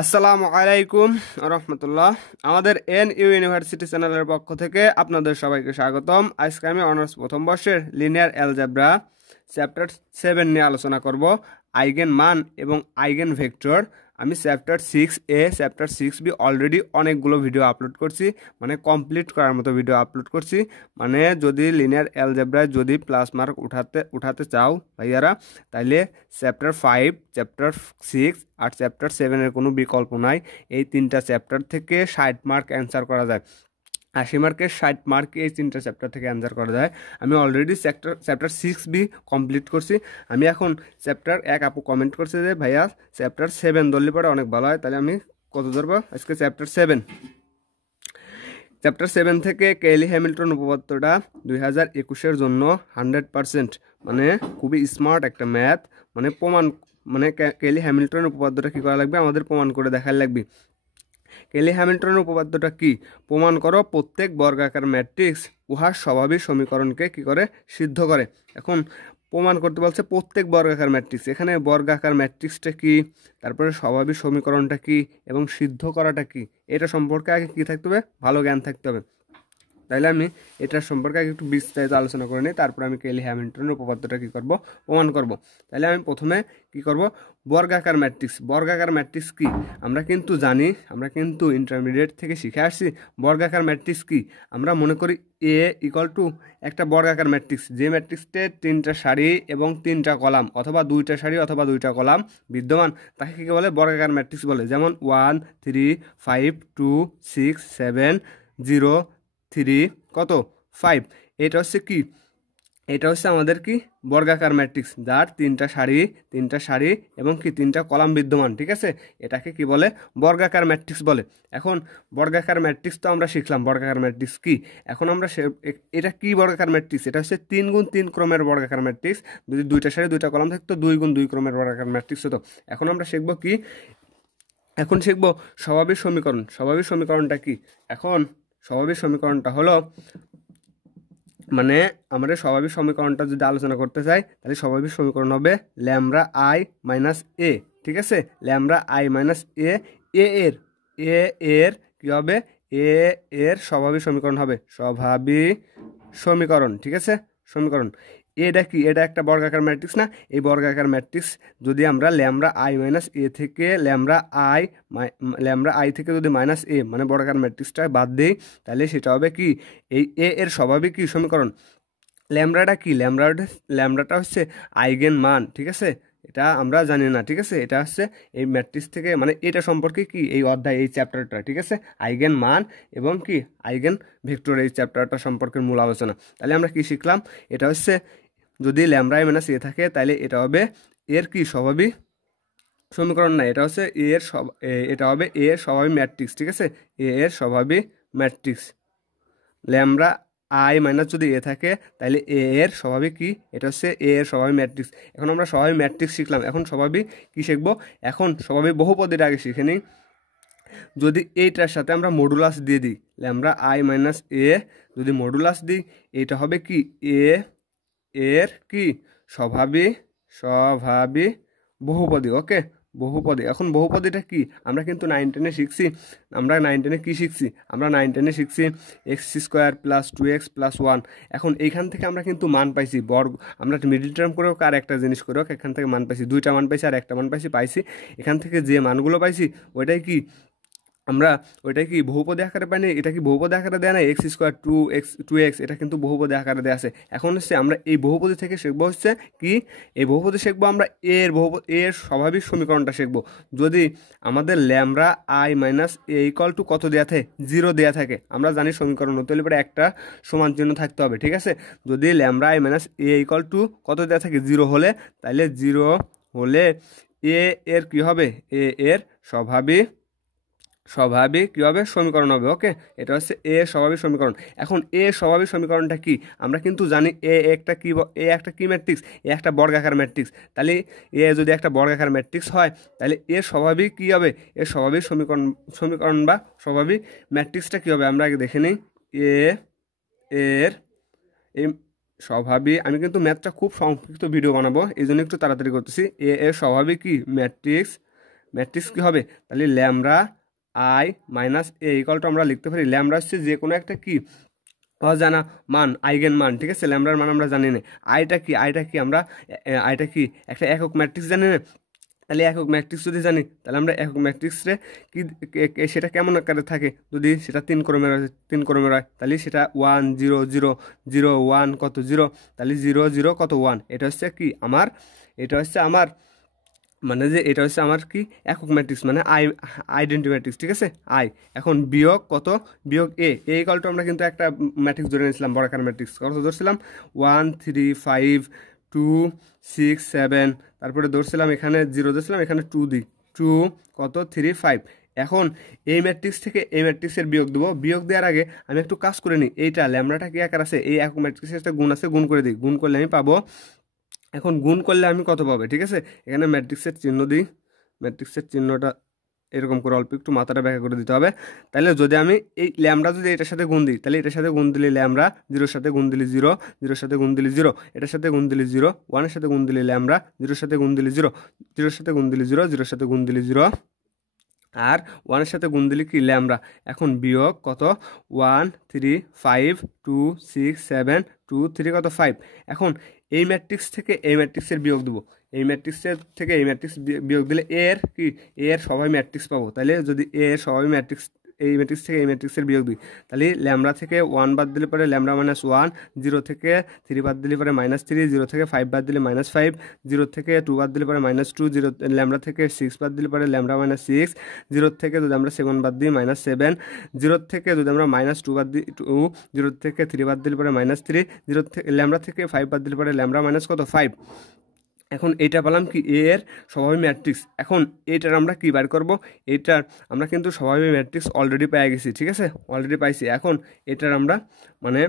আসসালামু আলাইকুম রহমতুল্লাহ। আমাদের এনইউ ইউনিভার্সিটি চ্যানেলের পক্ষ থেকে আপনাদের সবাইকে স্বাগতম। আজকে আমি অনার্স প্রথম বর্ষের লিনিয়ার অ্যালজেব্রা চ্যাপ্টার 7 নিয়ে আলোচনা করব, আইগেন মান এবং আইগেন ভেক্টর। আমি chapter 6A chapter 6B already অনেকগুলো ভিডিও আপলোড করছি, মানে কমপ্লিট করার মতো ভিডিও আপলোড করছি। মানে যদি লিনিয়ার অ্যালজেব্রায় যদি প্লাস মার্ক উঠাতে চাও ভাইয়ারা, তাইলে চ্যাপ্টার 5, চ্যাপ্টার 6 আর চ্যাপ্টার 7-এর কোনো বিকল্প নাই। এই তিনটা চ্যাপ্টার থেকে 60 মার্ক অ্যান্সার করা যায়। 80 মার্কের 60 মার্ক এই তিনটা চ্যাপ্টার থেকে অ্যান্সার করা যায়। আমি অলরেডি চ্যাপ্টার 6B কমপ্লিট করছি। আমি এখন চ্যাপ্টার 1 আপু কমেন্ট করছে যে ভাইয়া চ্যাপ্টার 7 ধরলে পরে অনেক ভালো হয়, তাহলে আমি কত ধরবো আজকে? চ্যাপ্টার 7 থেকে কেলি হ্যামিল্টন উপপাদ্যটা 2021-এর জন্য 100%, মানে খুবই স্মার্ট একটা ম্যাথ। মানে প্রমাণ, মানে কেলি হ্যামিল্টন উপপাদ্যটা কী করা লাগবে, আমাদের প্রমাণ করে দেখার লাগবে। কেলি হ্যামিল্টনের উপপাদ্যটা কি? প্রমাণ করো প্রত্যেক বর্গাকার ম্যাট্রিক্স উহার স্বাভাবিক সমীকরণকে কি করে সিদ্ধ করে। এখন প্রমাণ করতে বলছে প্রত্যেক বর্গাকার ম্যাট্রিক্স। এখানে বর্গাকার ম্যাট্রিক্সটা কি, তারপরে স্বাভাবিক সমীকরণটা কি এবং সিদ্ধ করাটা কি, এটা সম্পর্কে আগে কী থাকতে হবে? ভালো জ্ঞান থাকতে হবে। তাইলে আমি এটার সম্পর্কে আগে একটু বিস্তারিত আলোচনা করে নিই, তারপর আমি কেলি হ্যামিল্টনের উপপাদ্যটা কী করব, প্রমাণ করব। তাহলে আমি প্রথমে কি করব, বর্গাকার ম্যাট্রিক্স। বর্গাকার ম্যাট্রিক্স কি আমরা কিন্তু জানি, আমরা কিন্তু ইন্টারমিডিয়েট থেকে শিখে আসছি। বর্গাকার ম্যাট্রিক্স কি আমরা মনে করি এ ইকুয়াল টু একটা বর্গাকার ম্যাট্রিক্স, যে ম্যাট্রিক্সতে 3টা সারি এবং 3টা কলাম অথবা 2টা সারি অথবা 2টা কলাম বিদ্যমান, তাকে কী বলে? বর্গাকার ম্যাট্রিক্স বলে। যেমন 1 3 5 2 6 7 0 3 কত 5। এটা হচ্ছে কি? এটা হচ্ছে আমাদের কি বর্গাকার ম্যাট্রিক্স, যার 3টা সারি এবং কি 3টা কলাম বিদ্যমান। ঠিক আছে, এটাকে কি বলে? বর্গাকার ম্যাট্রিক্স বলে। এখন বর্গাকার ম্যাট্রিক্স তো আমরা শিখলাম বর্গাকার ম্যাট্রিক্স কি। এখন আমরা এটা কি বর্গাকার ম্যাট্রিক্স? এটা হচ্ছে 3 গুণ 3 ক্রমের বর্গাকার ম্যাট্রিক্স। যদি 2টা সারি 2টা কলাম থাকতো 2 গুণ 2 ক্রমের বর্গাকার ম্যাট্রিক্স হতো। এখন আমরা শিখবো কি, এখন শিখবো স্বাভাবিক সমীকরণ। স্বাভাবিক সমীকরণটা কি? এখন স্বাভাবিক সমীকরণটা হলো, মানে আমাদের স্বাভাবিক সমীকরণটা যদি আলোচনা করতে চাই, তাহলে স্বাভাবিক সমীকরণ হবে ল্যামডা আই মাইনাস এ। ঠিক আছে, ল্যামডা আই মাইনাস এ। এর কি হবে? এর স্বাভাবিক সমীকরণ হবে স্বাভাবিক সমীকরণ। ঠিক আছে, সমীকরণ। এটা কি? এটা একটা বর্গাকার ম্যাট্রিক্স না? এই বর্গাকার ম্যাট্রিক্স যদি আমরা ল্যামডা আই মাইনাস এ থেকে ল্যামডা আই থেকে যদি মাইনাস এ মানে বর্গাকার ম্যাট্রিক্সটা বাদ দিই, তাহলে সেটা হবে কি এই এর স্বাভাবিক কি সমীকরণ। ল্যামডাটা কি? ল্যামডাটা হচ্ছে আইগেন মান। ঠিক আছে, এটা আমরা জানি না। ঠিক আছে, এটা হচ্ছে এই ম্যাট্রিক্স থেকে, মানে এটা সম্পর্কে কি এই অধ্যায় এই চ্যাপ্টারটা। ঠিক আছে, আইগেন মান এবং কি আইগেন ভেক্টর এই চ্যাপ্টারটা সম্পর্কের মূল আলোচনা। তাহলে আমরা কি শিখলাম? এটা হচ্ছে যদি ল্যামডা আই মাইনাস এ থাকে, তাহলে এটা হবে এর কি স্বাভাবিক সমীকরণ না, এটা হচ্ছে এটা হবে এর স্বাভাবিক ম্যাট্রিক্স। ঠিক আছে, এর স্বাভাবিক ম্যাট্রিক্স। ল্যামডা আই মাইনাস যদি এ থাকে, তাহলে এর স্বাভাবিক কি? এটা হচ্ছে এর স্বাভাবিক ম্যাট্রিক্স। এখন আমরা স্বাভাবিক ম্যাট্রিক্স শিখলাম, এখন স্বাভাবিক কি শিখবো? এখন স্বাভাবিক বহুপদীর আগে শিখে নিই। যদি এইটার সাথে আমরা মডুলাস দিয়ে দিই, ল্যামডা আই মাইনাস এ যদি মডুলাস দিই, এটা হবে কি এর কি স্বাভাবিক বহুপদী। ওকে, বহুপদী। এখন বহুপদীটা কি আমরা কিন্তু 9-10-এ শিখছি। আমরা 9-10-এ কি শিখছি? আমরা 9-10-এ শিখছি x² + 2x + 1। এখন এইখান থেকে আমরা কিন্তু মান পাইছি আমরা মিডিল টার্ম করেও আর একটা জিনিস করেও এখান থেকে মান পাইছি, 2টা মান পাইছি আর একটা মান পাইছি। এখান থেকে যে মানগুলো পাইছি ওইটাই কি আমরা ওইটাই কি বহুপদী আকারে পাইনি? এটা কি বহুপদী আকারে দেয় না? x² 2x, এটা কিন্তু বহুপদী আকারে দেওয়া আছে। এখন হচ্ছে আমরা এই বহুপদী থেকে শিখবো হচ্ছে কি, এই বহুপদী শিখবো আমরা এর স্বাভাবিক সমীকরণটা শিখবো। যদি আমাদের lambda I minus A equal to কত দেওয়া থাকে? 0 দেওয়া থাকে। আমরা জানি সমীকরণ হতে হলে পরে একটা সমান চিহ্ন থাকতে হবে। ঠিক আছে, যদি lambda I minus A equal to কত দেওয়া থাকে? 0 হলে, তাহলে 0 হলে এর কি হবে? এর স্বাভাবিক কি হবে? সমীকরণ হবে। ওকে, এটা হচ্ছে স্বাভাবিক সমীকরণ। এখন স্বাভাবিক সমীকরণটা কি আমরা কিন্তু জানি। একটা কি ম্যাট্রিক্স? একটা বর্গাকার ম্যাট্রিক্স। তাহলে যদি একটা বর্গাকার ম্যাট্রিক্স হয়, তাহলে স্বাভাবিক কি হবে? স্বাভাবিক সমীকরণ বা স্বাভাবিক ম্যাট্রিক্সটা কি হবে আমরা আগে দেখে নিই। এর এই স্বাভাবিক, আমি কিন্তু ম্যাথটা খুব সংক্ষিপ্ত ভিডিও বানাবো, এই জন্য একটু তাড়াতাড়ি করতেছি। এর স্বাভাবিক কি ম্যাট্রিক্স ম্যাট্রিক্স কি হবে, তাহলে lambda I minus A equal two আমরা লিখতে পারি ল্যামডা হচ্ছে যে কোনো একটা কি অজানা মান, আইগেন মান, ঠিক আছে। ল্যামডার মান আমরা জানি না। আইটা কি আমরা আইটা কি একটা একক ম্যাট্রিক্স জানি না। তাহলে একক ম্যাট্রিক্স যদি জানি, তাহলে আমরা একক ম্যাট্রিক্সে কি সেটা কেমন আকারে থাকে, যদি সেটা 3 ক্রমের হয় তাহলে সেটা 1 0 0 0 1 কত 0, তাহলে 0 0 কত 1। এটা হচ্ছে কি আমার, এটা হচ্ছে আমার মানে যে এটা হচ্ছে আমার কি একক ম্যাট্রিক্স, মানে আইডেন্টি ম্যাট্রিক্স, ঠিক আছে। এখন বিয়োগ কত, বিয়োগ এ ইকুয়াল টু আমরা কিন্তু একটা ম্যাট্রিক্স ধরে নিয়েছিলাম, বর্গাকার ম্যাট্রিক্স কত ধরছিলাম 1 3 5 2 6 7, তারপরে ধরছিলাম এখানে 0 ধরছিলাম, এখানে 2 দিই 2 কত 3 5। এখন এই ম্যাট্রিক্স থেকে এই ম্যাট্রিক্সের বিয়োগ দেবো। বিয়োগ দেওয়ার আগে আমি একটু কাজ করে নিই। এইটা ল্যামডাটা কি আকার আছে, এই একক ম্যাট্রিক্সের একটা গুণ আছে, গুণ করে দিই। গুণ করলে আমি পাবো, এখন গুণ করলে আমি কত পাবে, ঠিক আছে। এখানে ম্যাট্রিক্সের চিহ্ন দিই, ম্যাট্রিক্সের চিহ্নটা এরকম করে অল্প একটু মাথাটা ব্যাখ্যা করে দিতে হবে। তাহলে যদি আমি এই ল্যামডা যদি এটার সাথে গুণ দিই, তাহলে এটার সাথে গুণ দিলে ল্যামডা, 0-র সাথে গুণ দিলে 0, 0-র সাথে গুণ দিলে 0, এটার সাথে গুণ দিলে 0, 1-এর সাথে গুণ দিলে ল্যামডা, 0-র সাথে গুণ দিলে 0, 0-র সাথে গুণ দিলে 0, 0-র সাথে গুণ দিলে 0, আর 1-এর সাথে গুণ দিলে কি ল্যামডা। এখন বিয়োগ কত 1 3 5 2 6 7 2 3 কত 5। এখন এই ম্যাট্রিক্স থেকে এই ম্যাট্রিক্সের বিয়োগ দেবো, এই ম্যাট্রিক্সের থেকে এই ম্যাট্রিক্স বিয়োগ দিলে এর কি এর সবাই ম্যাট্রিক্স পাবো। তাহলে যদি এর সবাই ম্যাট্রিক্স, এই ম্যাট্রিক্স থেকে এই ম্যাট্রিক্সের বিয়োগ দিই, তাহলে ল্যামডা থেকে 1 বাদ দিলে পরে ল্যামডা মাইনাস 1, 0 থেকে 3 বাদ দিলে পরে -3, 0 থেকে 5 বাদ দিলে -5, 0 থেকে 2 বাদ দিলে পরে -2, 0 ল্যামডা থেকে 6 বাদ দিলে পরে ল্যামডা -6, 0 থেকে যদি আমরা 7 বাদ দিই -7, 0 থেকে যদি আমরা -2 বাদ দিই 2, 0 থেকে 3 বাদ দিলে পরে -3, 0 থেকে ল্যামডা থেকে 5 বাদ দিলে পরে ল্যামডা মাইনাস কত 5। এখন এইটা পেলাম কি এর স্বভাবী ম্যাট্রিক্স। এখন এইটার আমরা কি বার করব, এইটার আমরা কিন্তু স্বভাবী ম্যাট্রিক্স অলরেডি পেয়ে গেছি, ঠিক আছে, অলরেডি পাইছি। এখন এটার আমরা মানে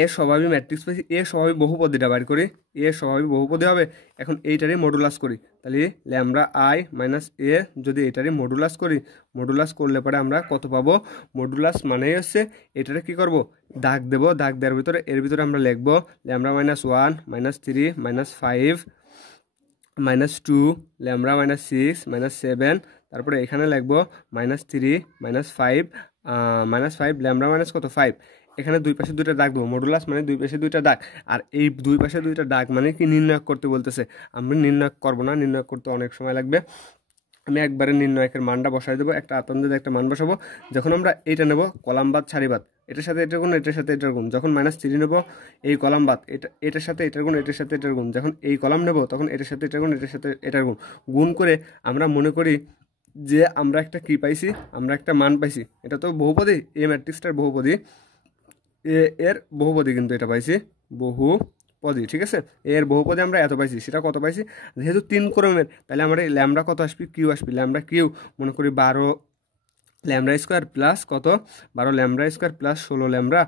এর স্বভাবী ম্যাট্রিক্স পাইছি, এর স্বভাবী বহুপদীটা বার করি, এর স্বভাবী বহুপদী হবে। এখন এইটারই মডুলাস করি, তাহলে ল্যামডা আই মাইনাস এ যদি এটারই মডুলাস করি, মডুলাস করলে পরে আমরা কত পাবো, মডুলাস মানেই হচ্ছে এটারে কি করব, দাগ দেব। দাগ দেওয়ার ভিতরে এর ভিতরে আমরা লিখবো ল্যামডা -1 -3 -5 -2 ল্যামডা -6 -7, তারপরে এখানে লিখবো -3 -5 -5 ল্যামডা মাইনাস কত 5। এখানে দুই পাশে দুইটা দাগ দেবো, মডুলাস মানে দুই পাশে দুইটা দাগ। আর এই দুই পাশে দুইটা দাগ মানে কি নির্ণয় করতে বলতেছে, আমরা নির্ণয় করবো না, নির্ণয় করতে অনেক সময় লাগবে। আমি একবারে নির্ণয়কের মানটা বসাই দেবো, একটা আতন্দের একটা মান বসাবো। যখন আমরা এইটা নেব কলামবাদ সারিবাদ, এটার সাথে এটার গুণ, এটার সাথে এটার গুণ, যখন -3 নেব এই কলামবাদ, এটার সাথে এটার গুণ, এটার সাথে এটার গুণ, যখন এই কলাম নেব তখন এটার সাথে এটার গুণ, এটার সাথে এটার গুণ, গুণ করে আমরা মনে করি যে আমরা একটা কি পাইছি, আমরা একটা মান পাইছি। এটা তো বহুপদী, এই ম্যাট্রিক্সটার বহুপদী, এর বহুপদী কিন্তু এটা পাইছি বহুপদী, ঠিক আছে। এর বহুপদী আমরা এত পাইছি, সেটা কত পাইছি, যেহেতু 3 ক্রমের, তাহলে আমরা এই ল্যামডা কত আসবে, কিউ আসবে। ল্যামডা কিউ মনে করি 12 ল্যামডা স্কোয়ার প্লাস কত 12 lambda square plus 16 lambda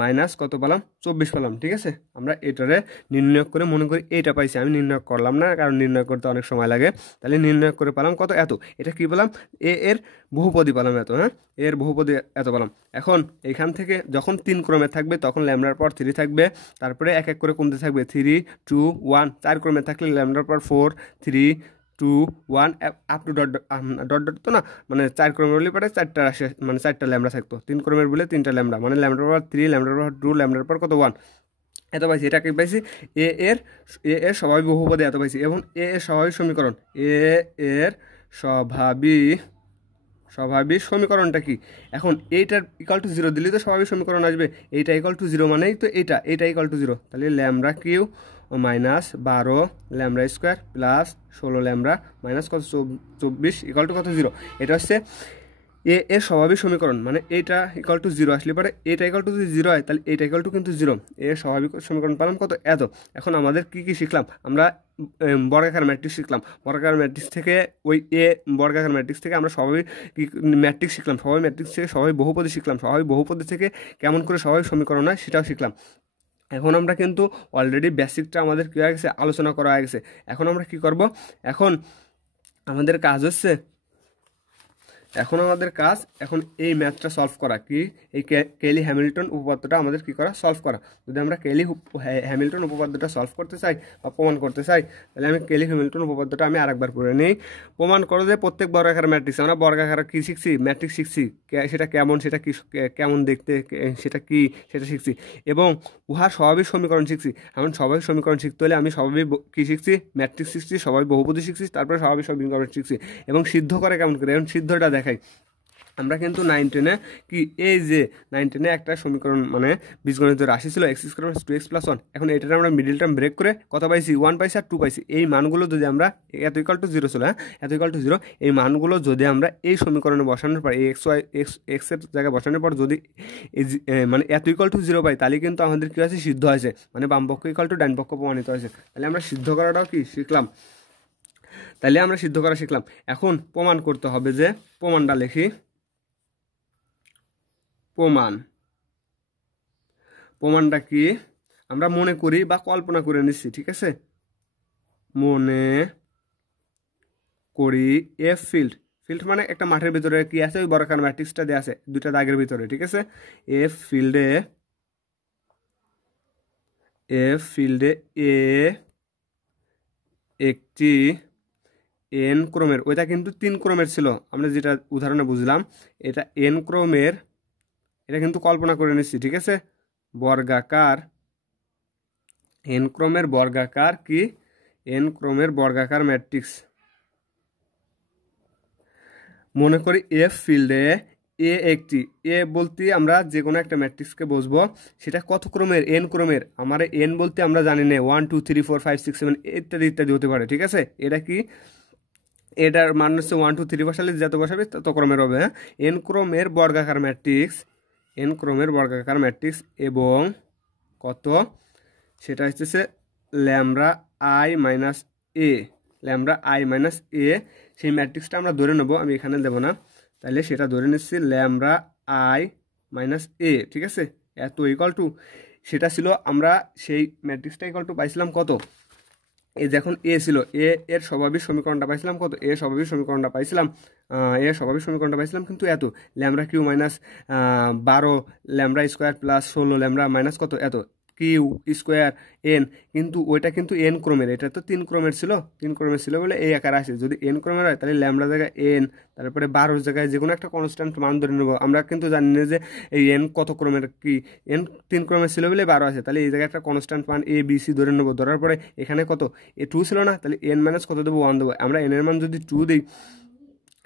minus কত পেলাম 24 পেলাম, ঠিক আছে। আমরা এটারে নির্ণয় করে মনে করি এইটা পাইছি, আমি নির্ণয় করলাম না কারণ নির্ণয় করতে অনেক সময় লাগে। তাহলে নির্ণয় করে পেলাম কত এত, এটা কি পেলাম এর বহুপদী পেলাম এত, হ্যাঁ এর বহুপদী এত পেলাম। এখন এইখান থেকে যখন 3 ক্রমে থাকবে তখন ল্যামডার পর 3 থাকবে, তারপরে এক এক করে কমতে থাকবে 3 2 1, 4 ক্রমে থাকলে ল্যামডার পর 4 3 2 1 up to dot dot dot তো না, মানে 4 ক্রমের বলে পরে 4টা রাশি, মানে 4টা ল্যামডা থাকতো, 3 ক্রমের বলে 3টা ল্যামডা, মানে ল্যামডার পর 3 ল্যামডার পর 2 ল্যামডার পর কত 1 এত পাইছি। এটাকে পাইছি এ এর স্বাভাবিক বহুপদী এত পাইছি। এবং এ এর স্বাভাবিক সমীকরণ, এর স্বাভাবিক সমীকরণটা কি, এখন এইটার ইকুয়াল টু 0 দিলেই তো স্বাভাবিক সমীকরণ আসবে। এইটা ইকুয়াল টু 0 মানেই তো এইটা ইকুয়াল টু 0, তাহলে lambda cube minus 12 lambda square plus 16 lambda minus কত 24 ইকুয়াল টু কত 0। এটা হচ্ছে এর স্বাভাবিক সমীকরণ, মানে এইটা ইকুয়াল টু 0 আসলে পরে এইটা ইকুয়াল টু যদি 0 হয় তাহলে এইটা ইকুয়াল টু কিন্তু 0। এর স্বাভাবিক সমীকরণ পেলাম কত এত। এখন আমাদের কি শিখলাম, আমরা বর্গাকার ম্যাট্রিক্স শিখলাম। বর্গাকার ম্যাট্রিক্স থেকে ওই বর্গাকার ম্যাট্রিক্স থেকে আমরা স্বাভাবিক ম্যাট্রিক্স শিখলাম, স্বাভাবিক ম্যাট্রিক্স থেকে স্বাভাবিক বহুপদী শিখলাম, স্বাভাবিক বহুপদী থেকে কেমন করে স্বাভাবিক সমীকরণ হয় সেটাও শিখলাম। এখন আমরা কিন্তু অলরেডি বেসিকটা আমাদের কী হয়ে গেছে, আলোচনা করা হয়ে গেছে। এখন আমরা কি করব, এখন আমাদের কাজ হচ্ছে এখন আমাদের কাজ এখন এই ম্যাথটা সলভ করা, কি এই কেলি হ্যামিল্টন উপপাদ্যটা আমাদের কি করা, সলভ করা। যদি আমরা কেলি হ্যামিল্টন উপপাদ্যটা সলভ করতে চাই বা প্রমাণ করতে চাই, তাহলে আমি কেলি হ্যামিল্টন উপপাদ্যটা আমি আরেকবার পড়ে নিই। প্রমাণ করো যে প্রত্যেক বর্গাকার ম্যাট্রিক্স, আমরা বর্গাকার কি শিখছি, ম্যাট্রিক্স শিখছি, সেটা কেমন, সেটা কি কেমন দেখতে, সেটা কি সেটা শিখছি, এবং উহার স্বাভাবিক সমীকরণ শিখছি। এখন স্বাভাবিক সমীকরণ শিখতে হলে আমি স্বাভাবিক কি শিখছি, ম্যাট্রিক্স শিখছি, স্বাভাবিক বহুপদী শিখছি, তারপরে স্বাভাবিক সমীকরণ শিখছি। এবং সিদ্ধ করে কেমন করে, এখন সিদ্ধটা দেখাই। আমরা কিন্তু 9 10-এ কি এই যে 9 10-এ একটা সমীকরণ মানে বীজগণিত রাশি ছিল x² + 2x + 1। এখন এটার আমরা মিডল টার্ম ব্রেক করে কত পাইছি, 1 পাইছি আর 2 পাইছি। এই মানগুলো যদি আমরা এত ইকুয়াল টু 0 ছিল, এত ইকুয়াল টু 0, এই মানগুলো যদি আমরা এই সমীকরণে বসানোর পর এই x এর জায়গায় বসানোর পর যদি মানে এত ইকুয়াল টু 0 পাই, তাহলে কিন্তু আমাদের কি আছে, সিদ্ধ হয়েছে, মানে বাম পক্ষ ইকুয়াল টু ডান পক্ষ প্রমাণিত হয়েছে। তাহলে আমরা সিদ্ধ করাটাও কি শিখলাম, তাহলে আমরা সিদ্ধ করা শিখলাম। এখন প্রমাণ করতে হবে, যে প্রমাণটা লিখি। প্রমাণটা কি আমরা মনে করি বা কল্পনা করে নিচ্ছি, ঠিক আছে। মনে করি এফ ফিল্ড, ফিল্ড মানে একটা মাঠের ভিতরে কি আছে, ওই বর্গাকার ম্যাট্রিক্সটা দেওয়া আছে দুইটা দাগের ভিতরে, ঠিক আছে। এফ ফিল্ডে এ একটি এন ক্রমের, ওইটা কিন্তু 3 ক্রমের ছিল, আমরা যেটা উদাহরণে বুঝলাম, এটা এন ক্রমের, এটা কিন্তু কল্পনা করে নিচ্ছি, ঠিক আছে। বর্গাকার এন ক্রমের বর্গাকার কি, এন ক্রমের বর্গাকার ম্যাট্রিক্স। মনে করি এফ ফিল্ডে এ একটি, এ বলতে আমরা যে কোনো একটা ম্যাট্রিক্সকে বসবো, সেটা কত ক্রমের, এন ক্রমের। আমার এন বলতে আমরা জানি না 1 2 3 4 5 6 7 ইত্যাদি ইত্যাদি হতে পারে, ঠিক আছে। এটা কি, এটার মান হচ্ছে 1 2 3 বসালে যত বসাবে তত ক্রমের হবে, হ্যাঁ। এন ক্রমের বর্গাকার ম্যাট্রিক্স, এন ক্রমের বর্গাকার ম্যাট্রিক্স, এবং কত, সেটা হচ্ছে lambda I minus A, lambda I minus A. সেই ম্যাট্রিক্সটা আমরা ধরে নেব, আমি এখানে দেবো না, তাহলে সেটা ধরে নিচ্ছি ল্যামডা আই মাইনাস এ, ঠিক আছে। এত ইকুয়াল টু, সেটা ছিল আমরা সেই ম্যাট্রিক্সটা ইকুয়াল টু পাইছিলাম কত, এই যখন এ ছিল, এর স্বাভাবিক সমীকরণটা পাইছিলাম কত, স্বাভাবিক সমীকরণটা পাইছিলাম স্বাভাবিক সমীকরণটা পাইছিলাম কিন্তু এত, lambda cube minus 12 lambda square plus 16 lambda minus কত, এত কিউ স্কোয়ার এন। কিন্তু ওইটা কিন্তু এন ক্রমের, এটা তো 3 ক্রমের ছিল, 3 ক্রমের ছিল বলে এই আকার আসে। যদি এন ক্রমের হয়, তাহলে ল্যামডা জায়গায় এন, তারপরে 12 জায়গায় যে কোনো একটা কনস্ট্যান্ট মান ধরে নেব। আমরা কিন্তু জানি না যে এই এন কত ক্রমের, কি এন 3 ক্রমের ছিল বলে 12 আছে, তাহলে এই জায়গায় একটা কনস্ট্যান্ট মান এ বি সি ধরে নেব। ধরার পরে এখানে কত, এ 2 ছিল না, তাহলে এন মাইনাস কত দেবো, 1 দেবো। আমরা এনের মান যদি 2 দিই,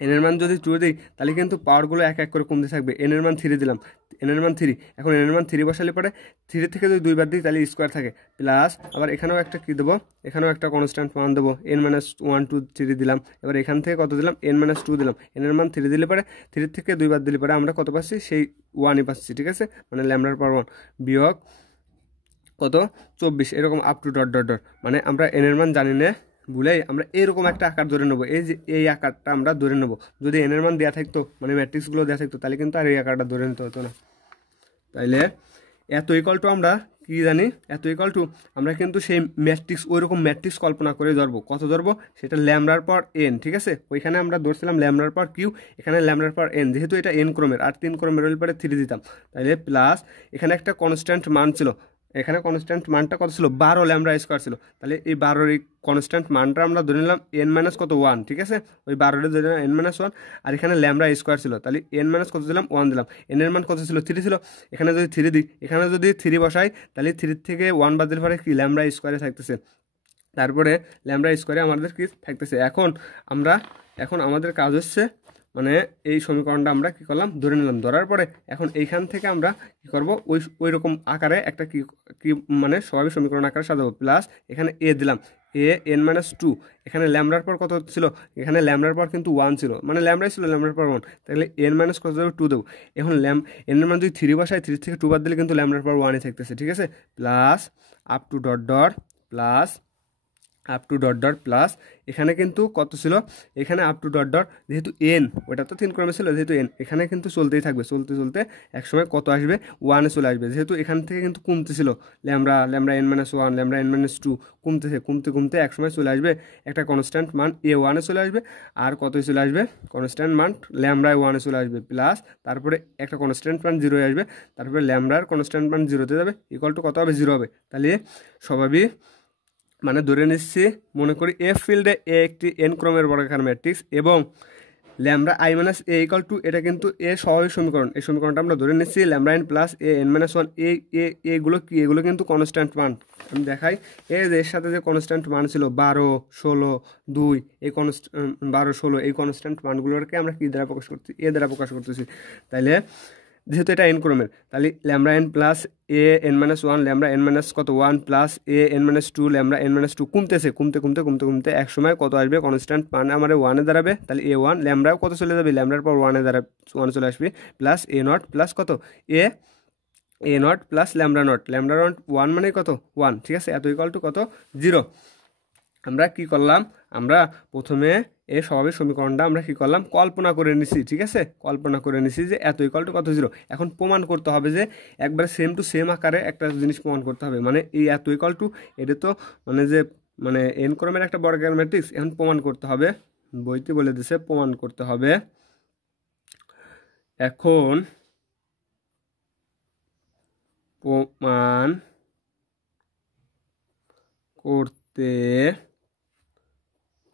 এনের মান যদি 2 দিই, তাহলে কিন্তু পাওয়ারগুলো এক এক করে কমতে থাকবে। এনের মান 3 দিলাম, এনের মান 3, এখন এনের মান 3 বসালে পরে 3 থেকে যদি 2 বার দিই, তাহলে স্কোয়ার থাকে, প্লাস আবার এখানেও একটা কী দেবো, এখানেও একটা কনস্ট্যান্ট মান দেবো, এন মাইনাস 1 2 3 দিলাম। এবার এখান থেকে কত দিলাম, এন মাইনাস 2 দিলাম। এনের মান 3 দিলে পরে 3 থেকে 2 বার দিলে পরে আমরা কত পাচ্ছি, সেই 1ই পাচ্ছি, ঠিক আছে। মানে ল্যামডার পাওয়ার 1 বিয়োগ কত 24, এরকম up to dot dot dot. মানে আমরা এনের মান জানি না ভুলেই আমরা এরকম একটা আকার ধরে নেবো, এই যে এই আকারটা আমরা ধরে নেবো। যদি এনের মান দেওয়া থাকতো, মানে ম্যাট্রিক্সগুলো দেওয়া থাকতো, তাহলে কিন্তু আর এই আকারটা ধরে নিতে হতো না। তাইলে এত ইকুয়াল টু আমরা কি জানি, এত ইকুয়াল টু আমরা কিন্তু সেই ম্যাট্রিক্স, ওইরকম ম্যাট্রিক্স কল্পনা করে ধরবো। কত ধরবো, সেটা ল্যামডার পর এন, ঠিক আছে। ওইখানে আমরা ধরছিলাম ল্যামডার পর কিউ, এখানে ল্যামডার পর এন। যেহেতু এটা এন ক্রমের আর 3 ক্রমের হলে পরে 3 দিতাম, তাইলে প্লাস এখানে একটা কনস্ট্যান্ট মান ছিল, এখানে কনস্ট্যান্ট মানটা কত ছিল, 12 ল্যামডা স্কোয়ার ছিল। তাহলে এই 12-র এই কনস্ট্যান্ট মানটা আমরা ধরে নিলাম এন মাইনাস কত 1, ঠিক আছে। ওই 12-টা ধরে নিলাম এন মাইনাস 1, আর এখানে ল্যামডা স্কোয়ার ছিল, তাহলে এন মাইনাস কত দিলাম, 1 দিলাম। এনের মান কত ছিল, 3 ছিল। এখানে যদি 3 দিই, এখানে যদি 3 বসাই, তাহলে 3 থেকে 1 বাদ দিলে পরে কি ল্যামডা স্কোয়ারে থাকতেছে, তারপরে ল্যামডা স্কোয়ারে আমাদের কি থাকতেছে। এখন আমাদের কাজ হচ্ছে, মানে এই সমীকরণটা আমরা কি করলাম, ধরে নিলাম। ধরার পরে এখন এইখান থেকে আমরা কি করব, ওই রকম আকারে একটা কি মানে স্বাভাবিক সমীকরণ আকারে সাজাবো। প্লাস এখানে এ দিলাম, এ এন মাইনাস 2, এখানে ল্যামডার পর কত ছিল, এখানে ল্যামডার পর কিন্তু 1 ছিল, মানে ল্যামডাই ছিল, ল্যামডার পর 1, তাহলে এন মাইনাস কত দেবো, 2 দেবো। এখন এনের মান যদি 3 বসাই, 3 থেকে 2 বাদ দিলে কিন্তু ল্যামডার পর 1ই থাকতেছে, ঠিক আছে। Plus up to dot dot plus up to dot dot plus এখানে কিন্তু কত ছিল, এখানে আপ টু ডট ডট যেহেতু এন, ওটা তো 3 ক্রমে ছিল, যেহেতু এন এখানে কিন্তু চলতেই থাকবে, চলতে চলতে একসময় কত আসবে, 1-এ চলে আসবে। যেহেতু এখান থেকে কিন্তু কমতেছিল ল্যামডা n-1 ল্যামডা n-2 কমতেছে, কমতে কমতে একসময় চলে আসবে একটা কনস্ট্যান্ট মান a1-এ চলে আসবে, আর কতই চলে আসবে, কনস্ট্যান্ট মান ল্যামডা 1-এ চলে আসবে, প্লাস তারপরে একটা কনস্ট্যান্ট মান 0 আসবে, তারপরে ল্যামডার কনস্ট্যান্ট মান 0-তে যাবে, ইকুয়াল টু কত হবে, 0 হবে। তাহলে স্বাভাবিক মানে ধরে নিচ্ছি, মনে করি এফ ফিল্ডে এ একটি এন ক্রমের বর্গাকার ম্যাট্রিক্স এবং lambda I minus A equal two, এটা কিন্তু এ স্বাভাবিক সমীকরণ, এই সমীকরণটা আমরা ধরে নিচ্ছি lambda n plus A N minus one, এগুলো কি, এগুলো কিন্তু কনস্ট্যান্ট মান। আমি দেখাই, এর সাথে যে কনস্ট্যান্ট মান ছিল 12, 16, 2, এই 12, 16 এই কনস্ট্যান্ট মানগুলোকে আমরা কি দ্বারা প্রকাশ করছি, এ দ্বারা প্রকাশ করতেছি। তাইলে যেহেতু এটা এন ক্রমের, তাহলে lambda n plus A N minus one lambda N minus কত 1 plus A N minus 2 lambda N minus 2 কমতেছে, কমতে কমতে কমতে কমতে এক সময় কত আসবে, কনস্ট্যান্ট মান আমার 1-এ দাঁড়াবে। তাহলে এ 1 ল্যামডাও কত চলে যাবে, ল্যামডার পর 1-এ দাঁড়াবে, 1 চলে আসবে, প্লাস এ নট প্লাস কত এ নট প্লাস ল্যামডা নট 1 মানে কত 1, ঠিক আছে, এত ইকুয়াল টু কত 0। আমরা কি করলাম, আমরা প্রথমে এই স্বাভাবিক সমীকরণটা আমরা কি করলাম, কল্পনা করে নিছি, ঠিক আছে, কল্পনা করে নিছি যে এত ইকুয়াল টু কত 0। এখন প্রমাণ করতে হবে যে একবারে সেম টু সেম আকারে একটা জিনিস প্রমাণ করতে হবে, মানে এই এত ইকুয়াল টু, এটা তো মানে যে মানে এন ক্রমের একটা বর্গাকার ম্যাট্রিক্স, এখন প্রমাণ করতে হবে, বইতে বলে দিছে প্রমাণ করতে হবে। এখন প্রমাণ করতে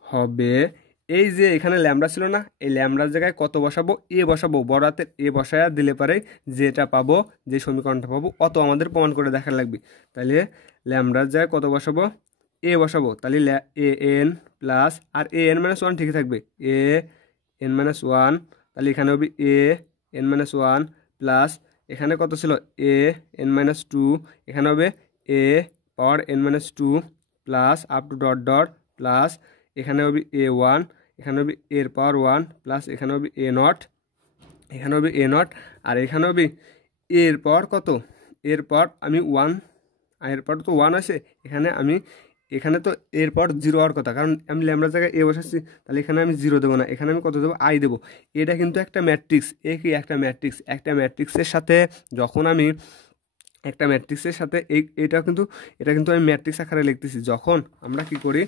হবে, এই যে এখানে ল্যামডা ছিল না, এই ল্যামডার জায়গায় কত বসাবো, এ বসাবো, বড় হাতের এ বসায়া দিলে পারে যেটা পাবো, যে সমীকরণটা পাবো অত আমাদের প্রমাণ করে দেখা লাগবে। তাহলে ল্যামডার জায়গায় কত বসাবো, এ বসাবো, তাহলে এ এন প্লাস, আর এ এন মাইনাস 1 ঠিক থাকবে, এ এন মাইনাস 1, তাহলে এখানে হবে এ এন মাইনাস 1 প্লাস এখানে কত ছিল, এ এন মাইনাস 2, এখানে হবে A power n minus 2 plus up to dot dot plus এখানে হবে a1, এখানে হবে এর পাওয়ার 1 প্লাস এখানে হবে এ নট, এখানে হবে এ নট, আর এখানে হবে এর পাওয়ার কত, এর পাওয়ার আমি 1, এর পাওয়ার তো 1 আছে, এখানে তো এর পাওয়ার 0 হওয়ার কথা, কারণ আমি ল্যামডার জায়গায় এ বসাচ্ছি, তাহলে এখানে আমি 0 দেবো না, এখানে আমি কত দেবো, আই দেবো। এটা কিন্তু একটা ম্যাট্রিক্স, এ কি একটা ম্যাট্রিক্স, একটা ম্যাট্রিক্সের সাথে যখন আমি একটা ম্যাট্রিক্সের সাথে এটা কিন্তু আমি ম্যাট্রিক্স আকারে লিখতেছি, যখন আমরা কি করি,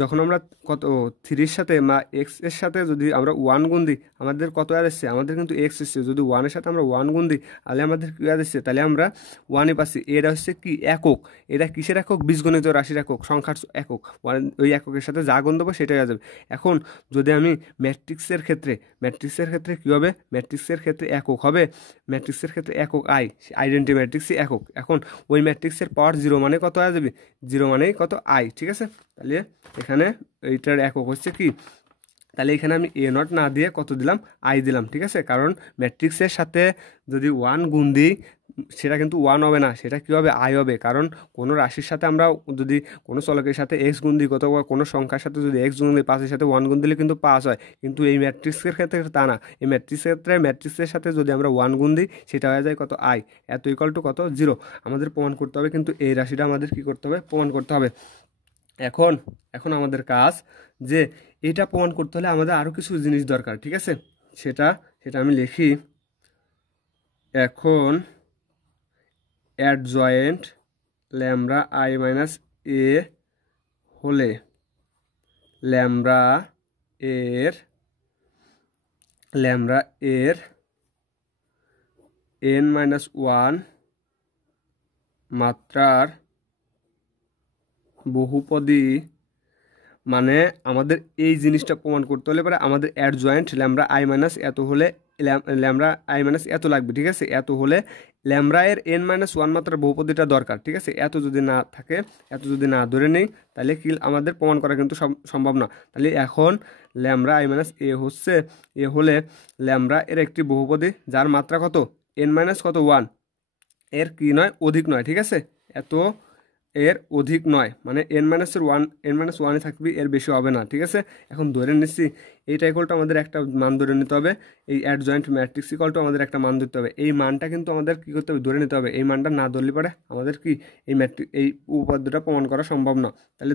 যখন আমরা কত 3-এর সাথে বা এক্স-এর সাথে যদি আমরা 1 গুণ দিই, আমাদের কত আর এসছে, আমাদের কিন্তু এক্স এসছে, যদি 1-এর সাথে আমরা 1 গুণ দিই তাহলে আমাদের কি আর এসছে, তাহলে আমরা 1-ই পাচ্ছি। এটা হচ্ছে কি একক, এটা কিসের একক, বীজগণিত রাশির একক, সংখ্যার একক, ওই এককের সাথে যা গুণ দেবো সেটাই হয়ে যাবে। এখন যদি আমি ম্যাট্রিক্সের ক্ষেত্রে কী হবে, ম্যাট্রিক্সের ক্ষেত্রে একক হবে, ম্যাট্রিক্সের ক্ষেত্রে একক আইডেন্টি ম্যাট্রিক্সই একক। এখন ওই ম্যাট্রিক্সের পাওয়ার 0 মানে কত হয়ে যাবে, 0 মানেই কত আই, ঠিক আছে। তাহলে এখানে এইটার একক হচ্ছে কি, তাহলে এখানে আমি এ নট না দিয়ে কত দিলাম, আই দিলাম, ঠিক আছে, কারণ ম্যাট্রিক্সের সাথে যদি 1 গুণ দিই সেটা কিন্তু 1 হবে না, সেটা কী হবে, আই হবে। কারণ কোনো রাশির সাথে আমরা যদি কোনো চলকের সাথে এক্স গুণ দিই, অথবা কোনো সংখ্যার সাথে যদি এক্স গুণ দিই, 5-এর সাথে 1 গুণ দিলে কিন্তু 5 হয়, কিন্তু এই ম্যাট্রিক্সের ক্ষেত্রে তা না। এই ম্যাট্রিক্সের সাথে যদি আমরা 1 গুণ দিই সেটা হয়ে যায় কত, আই, এত ইকুয়াল টু কত 0। আমাদের প্রমাণ করতে হবে, কিন্তু এই রাশিটা আমাদের কী করতে হবে, প্রমাণ করতে হবে। এখন আমাদের কাজ যে এটা প্রমাণ করতে হলে আমাদের আরও কিছু জিনিস দরকার, ঠিক আছে, সেটা আমি লিখি। এখন অ্যাডজয়েন্ট ল্যামডা আই মাইনাস এ হলে ল্যামডা এর n-1 মাত্রার বহুপদী, মানে আমাদের এই জিনিসটা প্রমাণ করতে হলে পরে আমাদের অ্যাডজয়েন্ট ল্যামডা আই মাইনাস এত হলে ল্যামডা আই মাইনাস এত লাগবে, ঠিক আছে, এত হলে ল্যামডা এর n-1 মাত্রার বহুপদীটা দরকার, ঠিক আছে। এত যদি না থাকে, এত যদি না ধরে নেই, তাহলে কি আমাদের প্রমাণ করা কিন্তু সম্ভব না। তাহলে এখন ল্যামডা আই মাইনাস এ হলে ল্যামডা এর একটি বহুপদী যার মাত্রা কত, n-1, এর কি নয়, অধিক নয়, ঠিক আছে, এত এর অধিক নয়, মানে n-1 থাকবে, এর বেশি হবে না, ঠিক আছে। এখন ধরে নিচ্ছি এইটা ইকুয়াল টু আমাদের একটা মান ধরে নিতে হবে, এই অ্যাডজয়েন্ট ম্যাট্রিক্স ইকুয়াল টু আমাদের একটা মান ধরতে হবে। এই মানটা কিন্তু আমাদের কী করতে হবে, ধরে নিতে হবে। এই মানটা না ধরলে পরে আমাদের কি এই উপপাদ্যটা প্রমাণ করা সম্ভব না। তাহলে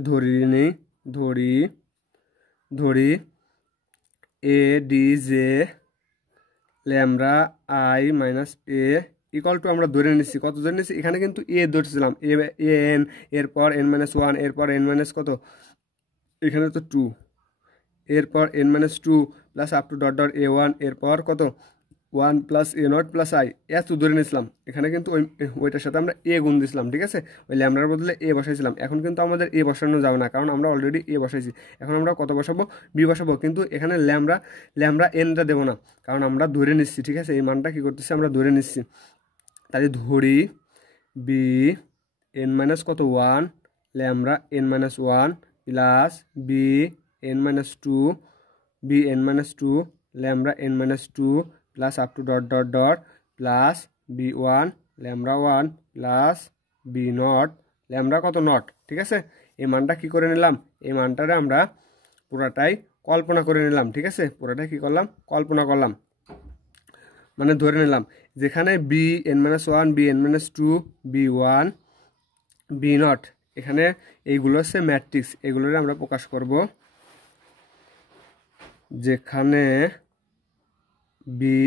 ধরি A D J lambda I minus A equal two আমরা ধরে নিচ্ছি, কত ধরে নিচ্ছি, এখানে কিন্তু এ ধরছিলাম, এন, এরপর n-1, এরপর n- কত, এখানে তো 2, এরপর n-2 plus up to dot dot a1, এরপর কত 1 প্লাস a0 প্লাস আই, এত ধরে নিয়েছিলাম। এখানে কিন্তু ওইটার সাথে আমরা এ গুণ দিয়েছিলাম, ঠিক আছে, ওই ল্যামডার বদলে এ বসাইছিলাম। এখন কিন্তু আমাদের এ বসানো যাবে না, কারণ আমরা অলরেডি এ বসাইছি। এখন আমরা কত বসাবো, বি বসাবো, কিন্তু এখানে ল্যামডা এনটা দেবো না, কারণ আমরা ধরে নিচ্ছি, ঠিক আছে, এই মানটা কী করতেছি, আমরা ধরে নিচ্ছি। তাহলে ধরি বি কত 1 lambda n-1 plus B n-2 lambda n-2 plus up to dot dot dot plus b1 lambda 1 plus b0 lambda কত নট, ঠিক আছে। এই মানটা কি করে নিলাম, এই মানটারে আমরা পুরাটাই কল্পনা করে নিলাম, ঠিক আছে, পুরাটাই কি করলাম, কল্পনা করলাম, মানে ধরে নিলাম। যেখানে bn-1 bn-2 b1 b0 এখানে এইগুলো হচ্ছে ম্যাট্রিক্স, এগুলোরে আমরা প্রকাশ করব। যেখানে bi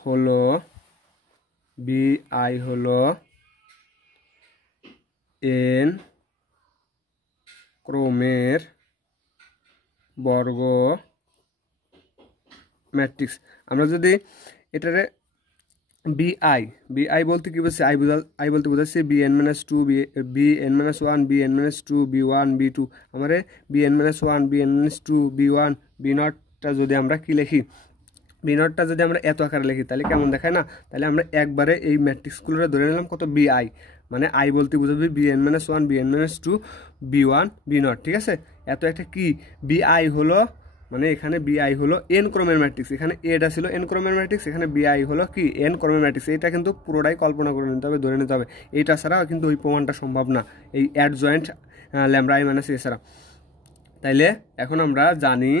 হলো n ক্রমের বর্গ ম্যাট্রিক্স। আমরা যদি এটারে বিআই বলতে কি বলছে, আই বলতে বোঝাচ্ছে bn-2 bn-1 bn-2 b1 b2। আমারে bn-1 bn-2 b1 b0টা যদি আমরা কি লিখি, b0টা যদি আমরা এত আকারে লিখি তাহলে কেমন দেখায় না। তাহলে আমরা একবারে এই ম্যাট্রিক্সগুলো ধরে নিলাম কত, বিআই, মানে আই বলতে বোঝাবে bn-1 bn-2 b1 b0, ঠিক আছে। এত একটা কি বিআই হলো, মানে এখানে বিআই হলো এন ক্রমের ম্যাট্রিক্স, এখানে এটা ছিল এন ক্রমের ম্যাট্রিক্স, এখানে বিআই হলো কি এন ক্রমের ম্যাট্রিক্স। এটা কিন্তু পুরোটাই কল্পনা করে নিতে হবে, ধরে নিতে হবে। এইটা ছাড়াও কিন্তু ওই প্রমাণটা সম্ভব না, এই অ্যাডজয়েন্ট ল্যামডা আই মাইনাস এ ছাড়া। তাইলে এখন আমরা জানি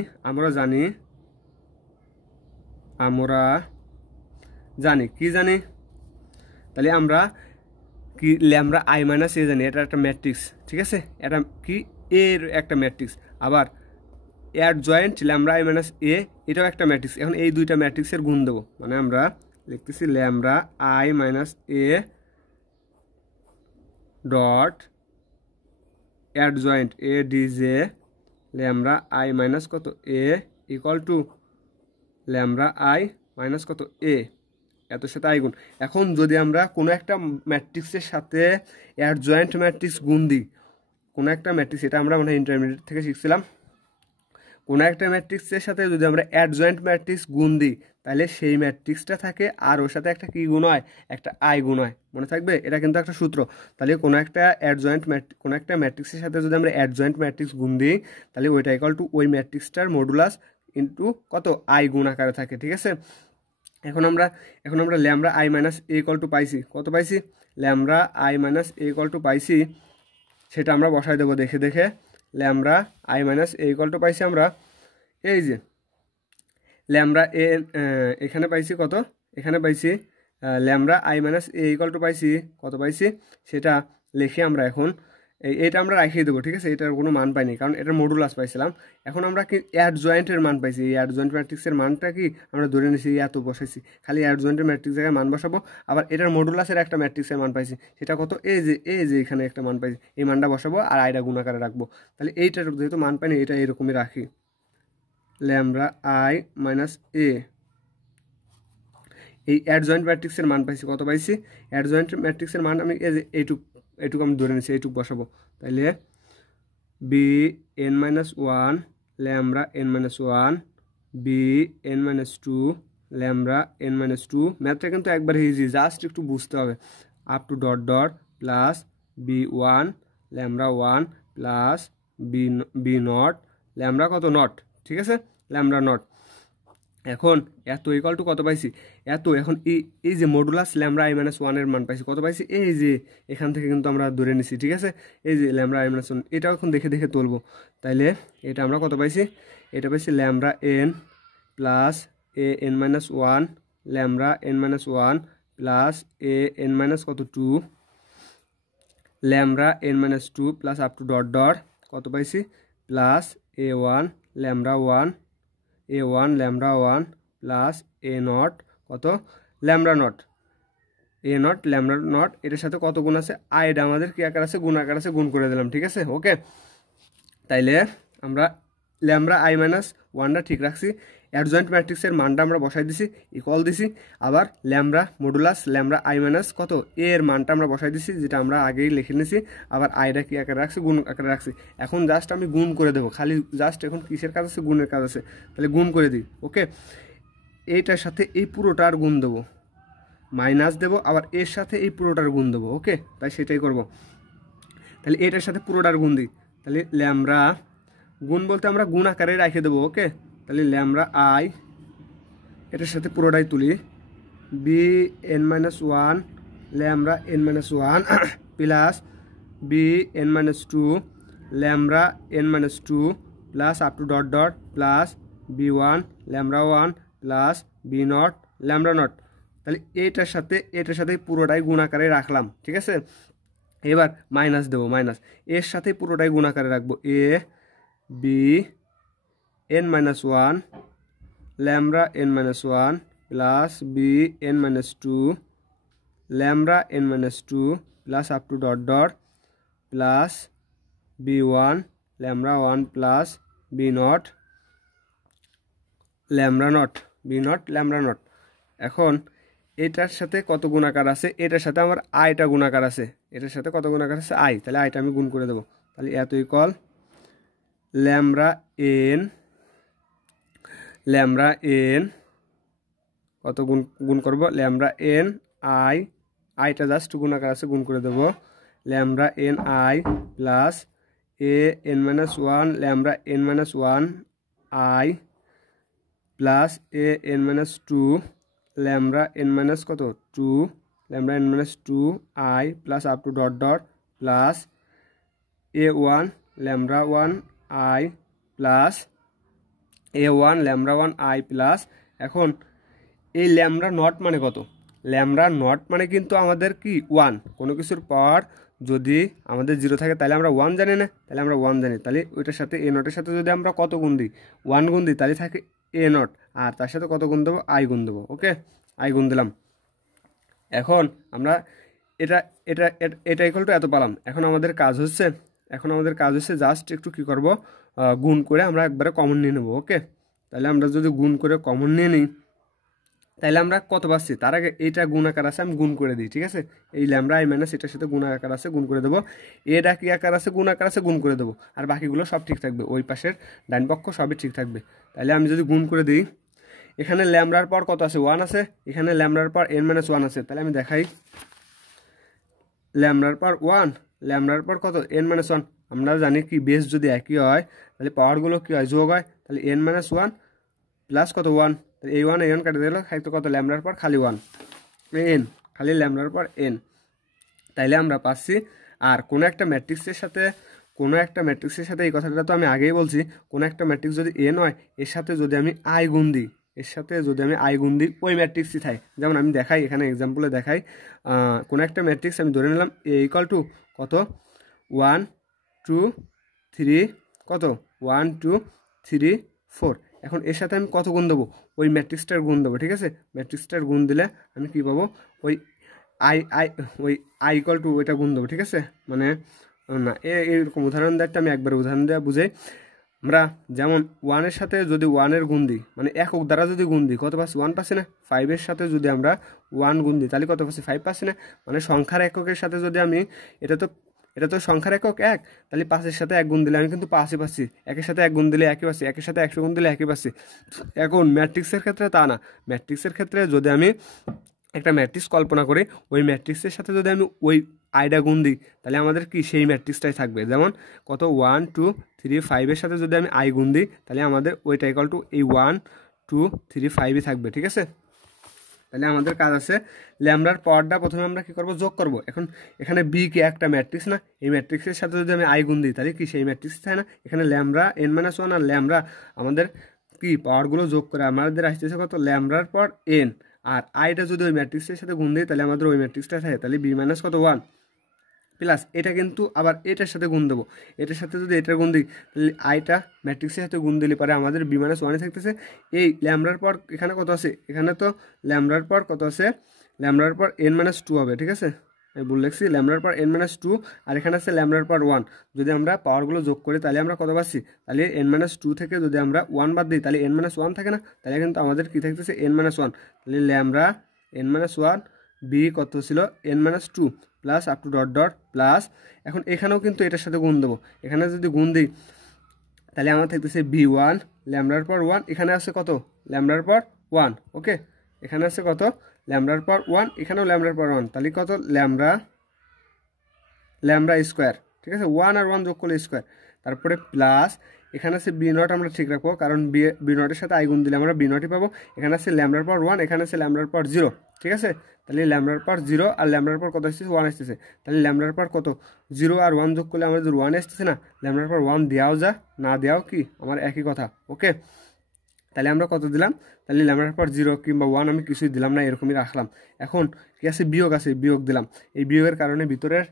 কি জানি, তাহলে আমরা কি ল্যামডা আই মাইনাস এ জানি, এটা একটা ম্যাট্রিক্স, ঠিক আছে, এটা কি এর একটা ম্যাট্রিক্স। আবার অ্যাডজয়েন্ট ল্যামডা আই মাইনাস এ এটাও একটা ম্যাট্রিক্স। এখন এই দুইটা ম্যাট্রিক্সের গুণ দেবো, মানে আমরা লিখতেছি lambda I minus A dot adjoint A ডিজে ল্যামডা আই মাইনাস কত A equal to lambda I minus কত এ, এত সাথে আই গুণ। এখন যদি আমরা কোনো একটা ম্যাট্রিক্সের সাথে অ্যাডজয়েন্ট ম্যাট্রিক্স গুণ দিই, কোনো একটা ম্যাট্রিক্স, এটা আমরা মানে ইন্টারমিডিয়েট থেকে শিখছিলাম, কোনো একটা ম্যাট্রিক্সের সাথে যদি আমরা অ্যাডজয়েন্ট ম্যাট্রিক্স গুণ দিই তাহলে সেই ম্যাট্রিক্সটা থাকে আর ওর সাথে একটা কী গুণ হয়, একটা আই গুণ হয়, মনে থাকবে, এটা কিন্তু একটা সূত্র। তাহলে কোনো একটা ম্যাট্রিক্সের সাথে যদি আমরা অ্যাডজয়েন্ট ম্যাট্রিক্স গুণ দিই তাহলে ওইটা ইকুয়াল টু ওই ম্যাট্রিক্সটার মডুলাস ইন্টু কত আই গুণ আকারে থাকে, ঠিক আছে। এখন আমরা lambda I minus A equal two পাইছি, কত পাইছি, lambda I minus A equal two পাইছি, সেটা আমরা বসাই দেবো দেখে lambda I minus A equal two পাইছি আমরা, এই যে ল্যামডা এ এখানে পাইছি কত, এখানে পাইছি lambda I minus A equal two পাইছি, কত পাইছি সেটা লিখে আমরা এখন এইটা আমরা রাখিয়ে দেবো, ঠিক আছে, এটার কোনো মান পাইনি কারণ এটার মডুলাস পাইছিলাম। এখন আমরা কি অ্যাডজয়েন্টের মান পাইছি, এই অ্যাডজয়েন্ট ম্যাট্রিক্সের মানটা কি আমরা ধরে নিয়েছি এত বসাইছি, খালি অ্যাডজয়েন্টের ম্যাট্রিক্স জায়গায় মান বসাবো। আবার এটার মডুলাসের একটা ম্যাট্রিক্সের মান পাইছি, সেটা কত, এই যে এখানে একটা মান পাইছি, এই মানটা বসাবো আর আইটা গুণাকারে রাখবো। তাহলে এইটার যেহেতু মান পাইনি এটা এরকমই রাখি, ল্যামডা আই মাইনাস এ, এই অ্যাডজয়েন্ট ম্যাট্রিক্সের মান পাইছি, কত পাইছি, অ্যাডজয়েন্ট ম্যাট্রিক্সের মান আমি এই যে এইটুকু আমি ধরে নিচ্ছি, এইটুকু বসাবো। তাইলে B n-1 lambda n-1 B n-2 lambda n-2, ম্যাথটা কিন্তু একবার ইজি, জাস্ট একটু বুঝতে হবে, up to dot dot plus b1 lambda 1 plus B not lambda কত নট, ঠিক আছে, ল্যামডা নট। এখন এত ইকুয়াল টু কত পাইছি এত, এখন এই যে মডুলাস ল্যামডা আই মাইনাস ওয়ানের মান পাইছি কত পাইছি, এই যে এখান থেকে কিন্তু আমরা ধরে নিছি, ঠিক আছে। এই যে ল্যামডা আই মাইনাস ওয়ান, এটাও এখন দেখে দেখে তুলবো। তাইলে এটা আমরা কত পাইছি, এটা পাইছি lambda n plus A N minus one, lambda N minus one plus A N minus কত two, lambda N minus two plus up to dot dot কত পাইছি plus A one lambda one, A one lambda one plus A not কত lambda not, A not lambda not, এটার সাথে কত গুণ আছে, আইডা আমাদের কি আকার আছে, গুণ আকার আছে, গুণ করে দিলাম, ঠিক আছে। ওকে, তাইলে আমরা ল্যামডা আই মাইনাস ওয়ানটা ঠিক রাখছি, অ্যাডজয়েন্ট ম্যাট্রিক্সের মানটা আমরা বসাই দিছি, ইকুয়াল দিছি, আবার lambda modulus lambda I minus কত এ এর মানটা আমরা বসাই দিছি, যেটা আমরা আগেই লিখে নিছি, আবার আইডা কি আকারে রাখছি, গুণ আকারে রাখছি। এখন জাস্ট আমি গুণ করে দেবো, খালি জাস্ট এখন কিসের কাজ আছে, গুণের কাজ আছে, তাহলে গুণ করে দিই। ওকে, এইটার সাথে এই পুরোটার গুণ দেবো, মাইনাস দেবো, আবার এর সাথে এই পুরোটার গুণ দেবো। ওকে, তাই সেটাই করব। তাহলে এটার সাথে পুরোটার গুণ দিই, তাহলে ল্যামডা গুণ বলতে আমরা গুণ আকারে রেখে দেবো। ওকে, তাহলে ল্যামডা আই এটার সাথে পুরোটাই তুলি, B N minus one lambda N minus one plus B N minus two lambda N minus two plus up to dot dot plus B one lambda one plus B not lambda nought. তাহলে এটার সাথে পুরোটাই গুণ আকারে রাখলাম, ঠিক আছে। এবার মাইনাস দেবো, মাইনাস এর সাথে পুরোটাই গুণ আকারে রাখবো, A B N minus one lambda N minus one plus B N minus two lambda N minus two plus up to dot dot plus B one lambda one plus B not lambda naught, B not lambda naught. এখন এটার সাথে কত গুণাকার আছে, এটার সাথে আমার আইটা গুণাকার আছে, এটার সাথে কত গুণাকার আছে আই, তাহলে আইটা আমি গুণ করে দেবো। তাহলে এত ইকুয়াল ল্যামডা এন কত গুণ করবো, ল্যামডা এন আই, আইটা জাস্ট গুণাকার আছে, গুণ করে দেবো, lambda n I plus A N minus one lambda N minus one I plus A N minus two lambda N minus কত two lambda N minus two I plus up to dot dot plus A one lambda one I plus A one lambda one I plus. এখন এই lambda not মানে কত, lambda not মানে কিন্তু আমাদের কি one, কোনো কিছুর পর যদি আমাদের জিরো থাকে তাহলে আমরা ওয়ান জানি না, তাহলে আমরা ওয়ান জানি, তাহলে ওইটার সাথে এ নটের সাথে যদি আমরা কত গুণ দিই, ওয়ান গুণ দিই, তাহলে থাকে এ নট, আর তার সাথে কত গুণ দেবো, আই গুণ দেবো। ওকে, আই গুণ দিলাম। এখন আমরা এটা এটা এটা ইকুয়াল টু এত পেলাম। এখন আমাদের কাজ হচ্ছে জাস্ট একটু কি করব, গুণ করে আমরা একবারে কমন নিয়ে নেব। ওকে, তাহলে আমরা যদি গুণ করে কমন নিয়ে নিই তাহলে আমরা কত পাচ্ছি, তার আগে এইটা গুণ আকার আছে আমি গুণ করে দিই, ঠিক আছে। এই ল্যামডা আই মাইনাস এটার সাথে গুণ আকার আছে, গুণ করে দেবো, এটা কি আকার আছে, গুণ আকার আছে, গুণ করে দেবো, আর বাকিগুলো সব ঠিক থাকবে, ওই পাশের ডান পক্ষ সবই ঠিক থাকবে। তাহলে আমি যদি গুণ করে দিই, এখানে ল্যামডার পর কত আছে, ওয়ান আছে, এখানে ল্যামডার পর এন মাইনাস ওয়ান আছে, তাহলে আমি দেখাই ল্যামডার পর ওয়ান, ল্যামডার পর কত এন মাইনাস ওয়ান। আমরা জানি কি বেস যদি একই হয় তাহলে পাওয়ারগুলো কী হয়, যোগ হয়, তাহলে এন মাইনাস ওয়ান প্লাস কত ওয়ান, এই ওয়ান এন কাটে দিল, থাকতো কত ল্যামডার পর খালি ওয়ান, এন খালি ল্যামডার পর এন। তাইলে আমরা পাচ্ছি, আর কোনো একটা ম্যাট্রিক্সের সাথে এই কথাটা তো আমি আগেই বলছি, কোনো একটা ম্যাট্রিক্স যদি এন হয় এর সাথে যদি আমি আই গুণ দিই, ওই ম্যাট্রিক্সই থাকে। যেমন আমি দেখাই, এখানে এক্সাম্পলে দেখাই, কোনো একটা ম্যাট্রিক্স আমি ধরে নিলাম এ ইকুয়াল টু কত 1 2 3 কত 1 2 3 4। এখন এর সাথে আমি কত গুণ দেবো, ওই ম্যাট্রিক্সটার গুণ দেবো, ঠিক আছে। ম্যাট্রিক্সটার গুণ দিলে আমি কী পাবো, ওই আই ইকুয়াল টু ওইটা গুণ দেবো, ঠিক আছে। মানে না, এরকম উদাহরণ দেওয়াটা আমি একবার উদাহরণ দেওয়া বুঝাই। আমরা যেমন ওয়ানের সাথে যদি ওয়ানের গুণ দিই, মানে একক দ্বারা যদি গুণ দিই কত পাচ্ছি, ওয়ান পাচ্ছি না। ফাইভের সাথে যদি আমরা ওয়ান গুণ দিই তাহলে কত পাচ্ছি, ফাইভ পাচ্ছি না। মানে সংখ্যার এককের সাথে যদি আমি, এটা তো সংখ্যার একক এক, তাহলে পাঁচের সাথে এক গুণ দিলে আমি কিন্তু পাঁচই পাচ্ছি, একের সাথে এক গুণ দিলে একই পাচ্ছি, একের সাথে 100 গুণ দিলে একই পাচ্ছি। এখন ম্যাট্রিক্সের ক্ষেত্রে তা না, ম্যাট্রিক্সের ক্ষেত্রে যদি আমি একটা ম্যাট্রিক্স কল্পনা করি, ওই ম্যাট্রিক্সের সাথে যদি আমি ওই আইডা গুণ দিই তাহলে আমাদের কি সেই ম্যাট্রিক্সটাই থাকবে। যেমন কত 1 2 3 5 এর সাথে যদি আমি আই গুণ দিই তাহলে আমাদের ওইটা ইকুয়াল টু এই 1 2 3 5ই থাকবে। ঠিক আছে, তাহলে আমাদের কাজ আছে ল্যামডার পাওয়ারটা প্রথমে আমরা কি করব, যোগ করব। এখন এখানে বি কি একটা ম্যাট্রিক্স না, এই ম্যাট্রিক্সের সাথে যদি আমি আই গুণ দিই তাহলে কি সেই ম্যাট্রিক্স থাকে না, এখানে ল্যামডা n-1 আর ল্যামডা আমাদের কি পাওয়ারগুলো যোগ করে আমাদের আসতেছে কত, ল্যামডার পর n, আর আইটা যদি ওই ম্যাট্রিক্সের সাথে গুণ দিই তাহলে আমাদের ওই ম্যাট্রিক্সটা থাকে, তাহলে বি মাইনাস কত 1 প্লাস এটা কিন্তু আবার এটার সাথে গুণ দেবো, এটার সাথে যদি এটার গুণ দিই তাহলে আইটা ম্যাট্রিক্সের সাথে গুণ দিলে পারে আমাদের বি মাইনাস 1 থাকতেছে। এই ল্যামডার পর এখানে কত আছে, এখানে তো ল্যামডার পর কত আছে, ল্যামডার পর n-2 হবে। ঠিক আছে, আমি বলে লিখছি ল্যামডার পর n-2, আর এখানে আছে ল্যামডার পর 1। যদি আমরা পাওয়ারগুলো যোগ করি তাহলে আমরা কত পাচ্ছি, তাহলে n-2 থেকে যদি আমরা 1 বাদ দিই তাহলে n-1 থাকে না, তাহলে কিন্তু আমাদের কি থাকতেছে n-1, তাহলে ল্যামডা n-1 বি কত ছিল n-2 plus up to dot dot plus, এখন এখানেও কিন্তু এটার সাথে গুণ দেবো, এখানে যদি গুণ দিই তাহলে আমার থাকতেছে b1 ল্যামডার পর 1, এখানে আছে কত ল্যামডার পর 1। ওকে, এখানে আছে কত ল্যামডার পর 1, এখানেও ল্যামডার পর 1, তাহলে কত ল্যামডা স্কোয়ার। ঠিক আছে, 1 আর 1 যোগ করলে স্কোয়ার, তারপরে প্লাস এখানে আছে বি নট আমরা ঠিক রাখবো, কারণ বি নটের সাথে আই গুণ দিলে আমরা বি নটই পাবো। এখানে আছে ল্যামডার পর 1, এখানে আছে ল্যামডার পর 0। ঠিক আছে, তাহলে ল্যামডার পর 0 আর ল্যামডার পর কত আসতেছে 1 আসতেছে, তাহলে ল্যামডার পর কত 0 আর 1 যোগ করলে আমাদের 1 আসতেছে না, ল্যামডার পর 1 দেওয়াও যা না দেওয়াও কি আমার একই কথা। ওকে, তাহলে আমরা কত দিলাম, তাহলে ল্যামডার পর 0 কিংবা 1 আমি কিছুই দিলাম না, এরকমই রাখলাম। এখন কি আছে, বিয়োগ আছে, বিয়োগ দিলাম। এই বিয়োগের কারণে ভিতরের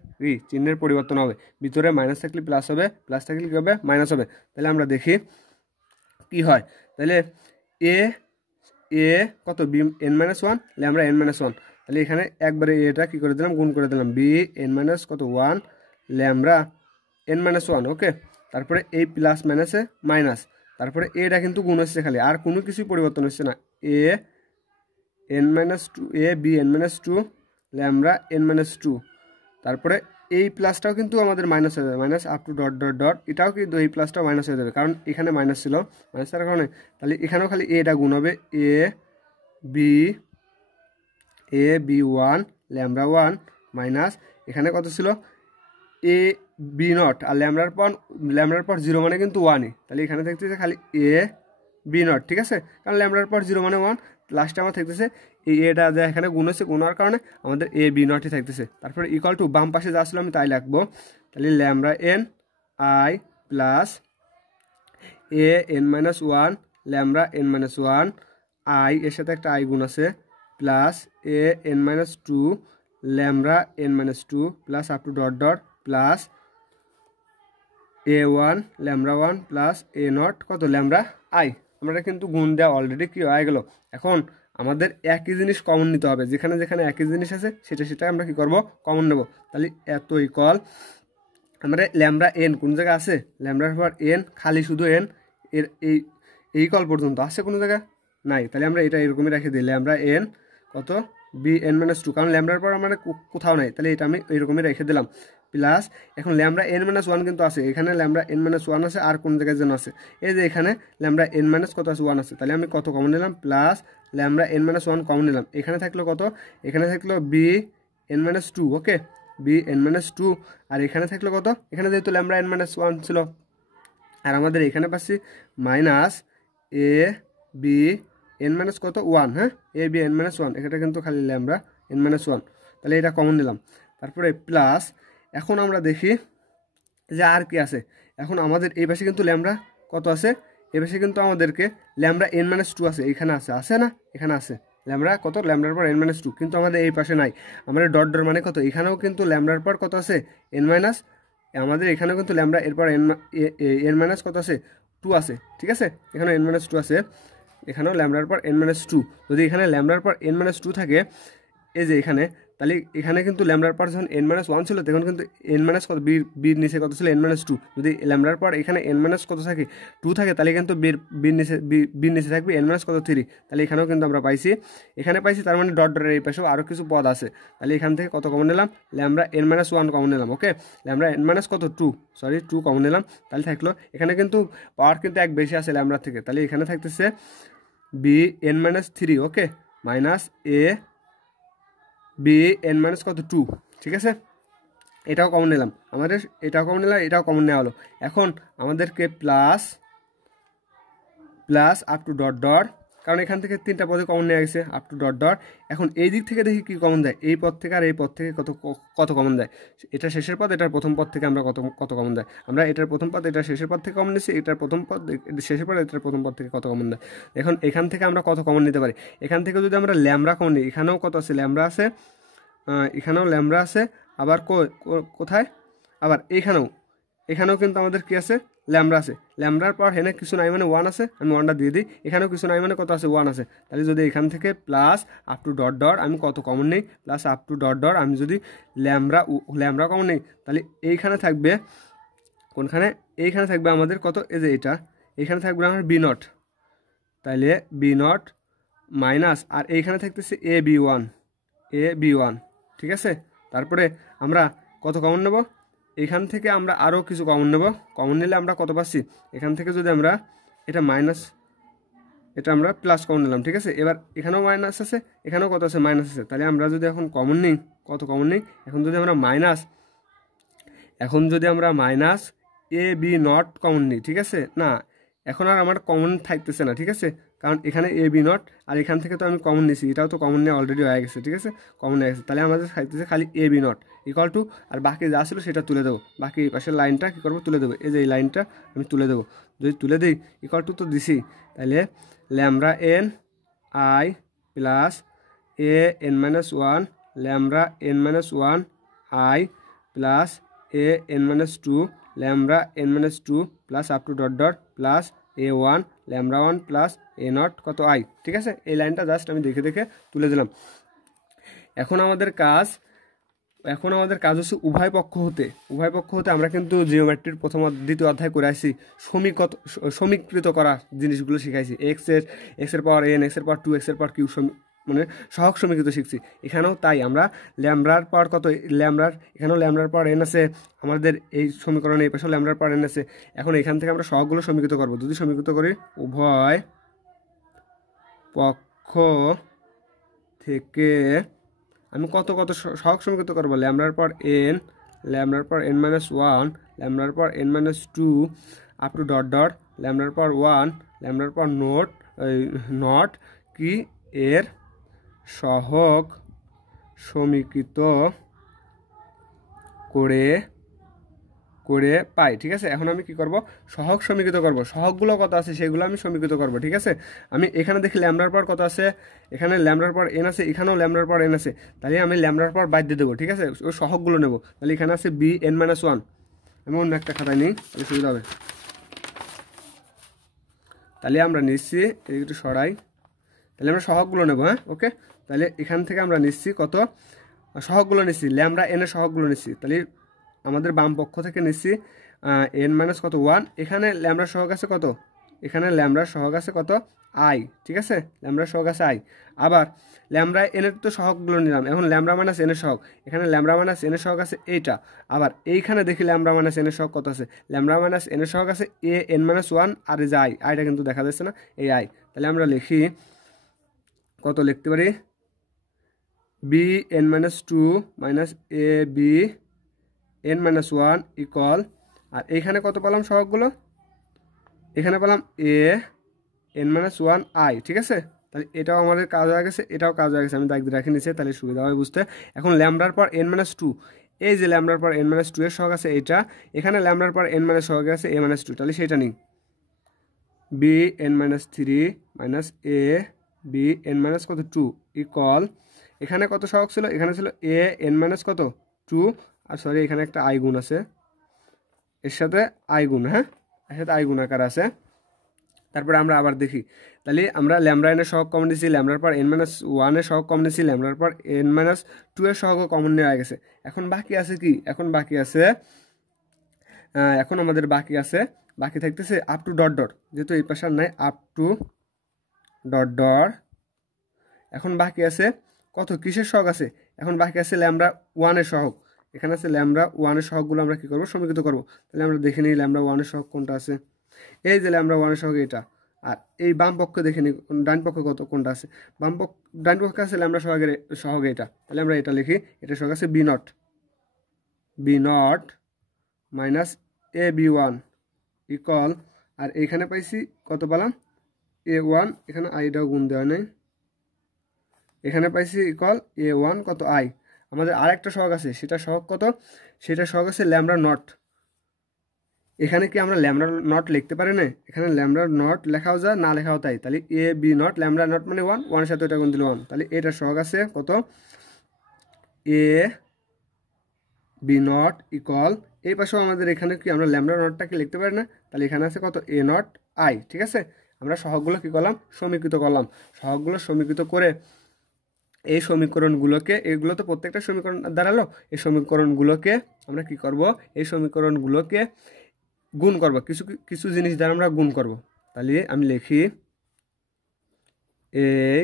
চিহ্নের পরিবর্তন হবে, ভিতরে মাইনাস থাকলে প্লাস হবে, প্লাস থাকলে কী হবে, মাইনাস হবে। তাহলে আমরা দেখি কি হয়, তাহলে এ কত n-1 ল্যামডা n-1, তাহলে এখানে একবারে এটা কি করে দিলাম, গুণ করে দিলাম, বি n- কত 1 ল্যামডা n-1। ওকে, তারপরে এই প্লাস মাইনাসে মাইনাস, তারপরে এটা কিন্তু গুণ হচ্ছে খালি, আর কোনো কিছুই পরিবর্তন হচ্ছে না, n-2 B n-2 lambda n-2, তারপরে এই প্লাসটাও কিন্তু আমাদের মাইনাস হয়ে যাবে, minus up to dot dot dot, এটাও কিন্তু এই প্লাসটা মাইনাস হয়ে যাবে, কারণ এখানে মাইনাস ছিল, মাইনাস থাকার কারণে তাহলে এখানেও খালি এটা গুণ হবে, b1 ল্যামডা 1 মাইনাস এখানে কত ছিল এ বি নট, আর ল্যামডার পর 0 মানে কিন্তু 1ই, তাহলে এখানে থাকতেছে খালি বি নট। ঠিক আছে, কারণ ল্যামডার পর 0 মানে 1, লাস্টে আমার থাকতেছে এই এটা যা এখানে গুণ হচ্ছে, গুণ হওয়ার কারণে আমাদের বি নটই থাকতেছে। তারপরে ইকুয়াল টু বাম পাশে যা ছিল আমি তাই লিখবো, তাহলে lambda n-i plus n-1 lambda n-1 I, এর সাথে একটা আই গুণ আছে, plus n-2 lambda n-2 plus up to dot dot plus a1 lambda 1 plus a0 কত ল্যামডা আই। আমরা কিন্তু গুণ দেওয়া অলরেডি কি হয়ে গেল। এখন আমাদের একই জিনিস কমন নিতে হবে, যেখানে যেখানে একই জিনিস আছে সেটা আমরা কি করব, কমন নেব। তাহলে এত ইকুয়াল আমরা ল্যামডা এন কোন জায়গায় আছে, ল্যামডার পর এন খালি শুধু এন, এর এই কল পর্যন্ত আছে কোনো জায়গায় নাই, তাহলে আমরা এটা এরকমই রেখে দিই, ল্যামডা এন কত bn-2, কারণ ল্যামডার পর মানে কোথাও নাই, তাহলে এটা আমি এইরকমই রেখে দিলাম, প্লাস এখন ল্যামডা n-1 কিন্তু আছে, এখানে ল্যামডা n-1 আছে, আর কোন জায়গায় যেন আছে, এই যে এখানে ল্যামডা n- কত আছে 1 আছে, তাহলে আমি কত কমন নিলাম, প্লাস ল্যামডা n-1 কমন নিলাম, এখানে থাকলো কত, এখানে থাকলো bn-2। ওকে, bn-2, আর এখানে থাকলো কত, এখানে যেহেতু ল্যামডা n-1 ছিল, আর আমাদের এখানে পাচ্ছি মাইনাস n- কত 1, হ্যাঁ n-1, এটা কিন্তু খালি ল্যামডা n-1, তাহলে এটা কমন নিলাম। তারপরে প্লাস এখন আমরা দেখি যে আর কি আছে, এখন আমাদের এই পাশে কিন্তু ল্যামডা কত আছে, এই পাশে কিন্তু আমাদেরকে ল্যামডা n-2 আছে, এখানে আছে না, এখানে আছে ল্যামডা কত, ল্যামডার পর n-2, কিন্তু আমাদের এই পাশে নাই, আমাদের ডট ডট মানে কত, এখানেও কিন্তু ল্যামডার পর কত আছে n-, আমাদের এখানেও কিন্তু ল্যামডা এরপর n- কত আছে 2 আছে। ঠিক আছে, এখানে n-2 আছে, এখানেও ল্যামডার পর n-2, যদি এখানে ল্যামডার পর n-2 থাকে, এই যে এখানে, তাহলে এখানে কিন্তু ল্যামডার পর যখন n-1 ছিল তখন কিন্তু n- কত বির নিচে কত ছিল n-2, যদি ল্যামডার পর এখানে n- কত থাকে 2 থাকে, তাহলে কিন্তু বির নিচে থাকবে n- কত 3, তাহলে এখানেও কিন্তু আমরা পাইছি, এখানে পাইছি, তার মানে ডট ডটের এই পাশেও আরও কিছু পদ আছে, তাহলে এখান থেকে কত কমন নিলাম, ল্যামডা n-1 কমন নিলাম। ওকে, ল্যামডা n- কত 2 কমন নিলাম, তাহলে থাকলো এখানে কিন্তু পাওয়ার কিন্তু এক বেশি আছে ল্যামডার থেকে, তাহলে এখানে থাকতেছে bn-3। ওকে, মাইনাস bn- কত 2। ঠিক আছে, এটাও কমন নিলাম, আমাদের এটাও কমন নিলাম, এটাও কমন নেওয়া হলো। এখন আমাদেরকে plus up to dot dot কারণ এখান থেকে 3টা পদে কমন নেওয়া গেছে আপ টু ডট ডট। এখন এই দিক থেকে দেখি কি কমন দেয়, এই পদ থেকে আর এই পদ থেকে কত কমন দেয়। এটা শেষের পদ, এটার প্রথম পদ থেকে আমরা কত কমন দেয়। আমরা এটার প্রথম পদ এটার শেষের পদ থেকে কমন নিচ্ছি, এটার প্রথম পদ শেষের পদ এটার প্রথম পদ থেকে কত কমন দেয়। এখন এখান থেকে আমরা কত কমন নিতে পারি। এখান থেকে যদি আমরা ল্যামড়া কমন নিই, এখানেও কত আছে, ল্যামড়া আছে, এখানেও ল্যামড়া আছে, আবার কোথায়, আবার এখানেও কিন্তু আমাদের কি আছে, ল্যামড়া আছে। ল্যামড়ার পর হেনে কিছু নাই মানে 1 আছে, আমি 1টা দিয়ে দিই। এখানেও কিছু নাই মানে কত আছে, 1 আছে। তাহলে যদি এখান থেকে plus up to dot dot আমি কত কমন নেই, plus up to dot dot আমি যদি ল্যামড়া কমন নেই, তাহলে এইখানে থাকবে কোনখানে, এইখানে থাকবে আমাদের কত, এই যে এটা, এইখানে থাকবে আমার বি নট, তাহলে বি নট মাইনাস, আর এইখানে থাকতেছে এ বি ওয়ান, ঠিক আছে। তারপরে আমরা কত কমন নেব, এখান থেকে আমরা আরও কিছু কমন নেব। কমন নিলে আমরা কত পাচ্ছি, এখান থেকে যদি আমরা এটা মাইনাস, এটা আমরা প্লাস কমন নিলাম, ঠিক আছে। এবার এখানেও মাইনাস আছে, এখানেও কত আছে, মাইনাস আছে। তাহলে আমরা যদি এখন কমন নিই, কত কমন নিই, এখন যদি আমরা minus A B nought common নিই, ঠিক আছে। না, এখন আর আমার কমন থাকতেছে না, ঠিক আছে, কারণ এখানে এ বি নট, আর এখান থেকে তো আমি কমন নিছি, এটাও তো কমন নেওয়া অলরেডি হয়ে গেছে, ঠিক আছে, কমন হয়ে গেছে। তাহলে আমাদের থাকতেছে খালি এ বি নট ইকুয়াল টু, আর বাকি যা ছিল সেটা তুলে দেবো, বাকি এই পাশের লাইনটা কী করবো, তুলে দেবো। এই যে এই লাইনটা আমি তুলে দেবো, যদি তুলে দিই ইকুয়াল টু তো দিছি, তাহলে lambda N I plus A N minus one lambda N minus one I plus A N minus two lambda N minus two plus up to dot dot plus A one lambda one plus A not কত I, ঠিক আছে। এই লাইনটা just আমি দেখে দেখে তুলে দিলাম। এখন আমাদের কাজ হচ্ছে উভয় পক্ষ হতে আমরা কিন্তু জিওমেট্রির প্রথম দ্বিতীয় অধ্যায় করে আসছি, সমীকৃত করা জিনিসগুলো শিখাইছি। এক্সের পাওয়ার এন, এক্সের পাওয়ার 2, এক্সের পাওয়ার কিউ, মানে সহগ সমীকৃত শিখছি। এখানেও তাই, আমরা ল্যামড়ার পাওয়ার কত, এখানেও ল্যামড়ার পাওয়ার এন আছে আমাদের এই সমীকরণে, এই পাশে ল্যামড়ার পাওয়ার এন আছে। এখন এখান থেকে আমরা সহগগুলো সমীকৃত করব। যদি সমীকৃত করি, উভয় পক্ষ থেকে আমি কত সহগ সমীকৃত করবো, ল্যামড়ার পর এন মাইনাস ওয়ান ল্যামড়ার পর n minus two up to dot dot ল্যামড়ার পর ওয়ান ল্যামড়ার পর নট কি এর সহগ সমীকৃত করে পাই, ঠিক আছে। এখন আমি কি করব, সহগ সমীকৃত করব, সহগগুলো কত আছে সেগুলো আমি সমীকৃত করব, ঠিক আছে। আমি এখানে দেখি ল্যামড়ার পর কত আছে, এখানে ল্যামড়ার পর এন আছে, এখানেও ল্যামড়ার পর এন আছে, তাহলে আমি ল্যামড়ার পর বাদ দিয়ে দেবো, ঠিক আছে, ওই সহগগুলো নেব। তাহলে এখানে আছে বি এন মাইনাস ওয়ান, আমি অন্য একটা খাতায় নিই, তাহলে সুবিধা হবে। তাহলে আমরা নিচ্ছি, একটু সরাই, তাহলে আমরা সহগগুলো নেব, হ্যাঁ, ওকে। তাহলে এখান থেকে আমরা নিচ্ছি কত সহগগুলো নিচ্ছি, ল্যামড়া এন এর সহগগুলো নিচ্ছি। তাহলে আমাদের বাম পক্ষ থেকে নিচ্ছি এন মাইনাস কত ওয়ান, এখানে ল্যামড়ার সহগ আছে কত, এখানে ল্যামড়ার সহগ আছে কত আই, ঠিক আছে, ল্যামড়ার সহগ আছে আই। আবার ল্যামড়া এনের তো সহগগুলো নিলাম, এখন ল্যামড়া মাইনাস এনের সহগ, এখানে ল্যামড়া মাইনাস এনের সহগ আছে এইটা। আবার এইখানে দেখি ল্যামড়া মাইনাস এনের সহগ কত আছে, ল্যামড়া মাইনাস এনের সহগ আছে এ এন মাইনাস ওয়ান, আর এই যে আইটা কিন্তু দেখা যাচ্ছে না, এই আই। তাহলে আমরা লিখি কত, লিখতে পারি B N minus two minus A B N minus one equal, আর এইখানে কত পেলাম সহগগুলো, এখানে পেলাম A N minus one I, ঠিক আছে। তাহলে এটাও আমাদের কাজ হয়ে গেছে, এটাও কাজ হয়ে গেছে, আমি দাগ দিয়ে রেখে নিচ্ছি, তাহলে সুবিধা হয় বুঝতে। এখন ল্যামড়ার পর এন মাইনাস টু, এই যে ল্যামড়ার পর এন মাইনাস টু এর সহগ আছে এইটা, এখানে ল্যামড়ার পর এন মাইনাস সহগ আছে এ মাইনাস টু, তাহলে সেটা নিই B N minus three minus A B N minus কত টু ইকুয়াল, এখানে কত সহগ ছিল, এখানে ছিল এ এন মাইনাস কত টু, আর সরি এখানে একটা আই গুণ আছে, এর সাথে আই গুণ, হ্যাঁ, এর সাথে আই গুণ আকার আছে। তারপরে আমরা আবার দেখি, তাহলে আমরা ল্যামড়া এনের সহগ কমন নিয়েছি, ল্যামড়ার পর এন মাইনাস ওয়ানের সহগ কমন নিয়েছি, ল্যামড়ার পর এন মাইনাস টু এর সহগ কমন নেওয়া গেছে। এখন বাকি আছে কি, এখন আমাদের বাকি থাকতেছে আপ টু ডট ডট, যেহেতু এই পাশে নাই আপ টু ডট ডট। এখন বাকি আছে কত, কিসের সহগ আছে, এখন বাকি আছে ল্যামড়া ওয়ানের সহগ, এখানে আছে ল্যামড়া ওয়ানের সহগগুলো আমরা কি করবো, সমীকৃত করবো। তাহলে আমরা দেখে নিই ল্যামড়া ওয়ানের সহগ কোনটা আছে, এই যে ল্যামড়া ওয়ানের সহগ এটা। আর এই বাম পক্ষে দেখে নিই ডান পক্ষে কোনটা আছে, ডান পক্ষে আছে ল্যামড়া সহগ এটা, তাহলে আমরা এটা লিখি, এটা সহগ আছে B not minus A B one equal, আর এইখানে পাইছি কত পেলাম A1, এখানে আইটাও গুণ দেওয়া নেই, এখানে পাইছি ইকুয়াল A1 কত আই। আমাদের আরেকটা সহগ আছে, সেটা সহগ কত, সেটা সহগ আছে ল্যামডা নট। এখানে কি আমরা ল্যামডা নট লিখতে পারি না? এখানে ল্যামডা নট লেখাও যায়, না লেখাও তাই। তাহলে এ বি নট, ল্যামডা নট মানে 1, 1 এর সাথে এটা গুণ দিলে 1, তাহলে এটা সহগ আছে কত এ বি নট ইকুয়াল, এই পাশেও আমাদের এখানে কি আমরা ল্যামডা নটটাকে লিখতে পারি না? তাহলে এখানে আছে কত এ নট আই। ঠিক আছে, আমরা সহগগুলো কি করলাম, সমীকৃত করলাম। সহগগুলো সমীকৃত করে এই সমীকরণগুলোকে, এগুলো তো প্রত্যেকটা সমীকরণ দাঁড়ালো, এই সমীকরণগুলোকে আমরা কি করব, এই সমীকরণগুলোকে গুণ করব, কিছু কিছু জিনিস দ্বারা আমরা গুণ করব। তাহলে আমি লিখি এই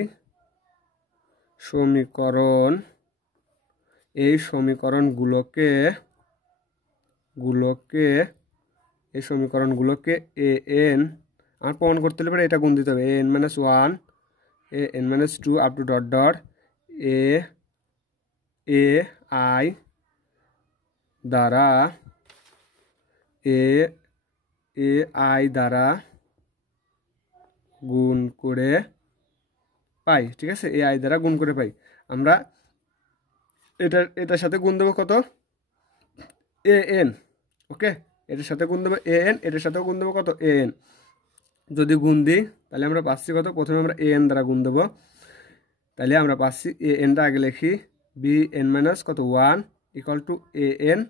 সমীকরণগুলোকে এই সমীকরণগুলোকে এ এন, আমার প্রমাণ করতে হলে এটা গুণ দিতে হবে, A N minus 1, A N minus 2 up to dot dot A I দ্বারা গুণ করে পাই। ঠিক আছে, এ আই দ্বারা গুণ করে পাই। আমরা এটার সাথে গুণ দেবো কত এ এন, ওকে, এটার সাথে গুণ দেবো এ এন, এটার সাথেও গুণ দেবো কত এ এন। যদি গুণ দিই তাহলে আমরা পাচ্ছি কত, প্রথমে আমরা এ এন দ্বারা গুণ দেবো, তাহলে আমরা পাচ্ছি এ এনটা আগে লিখি বি এন মাইনাস কত 1 equal two A N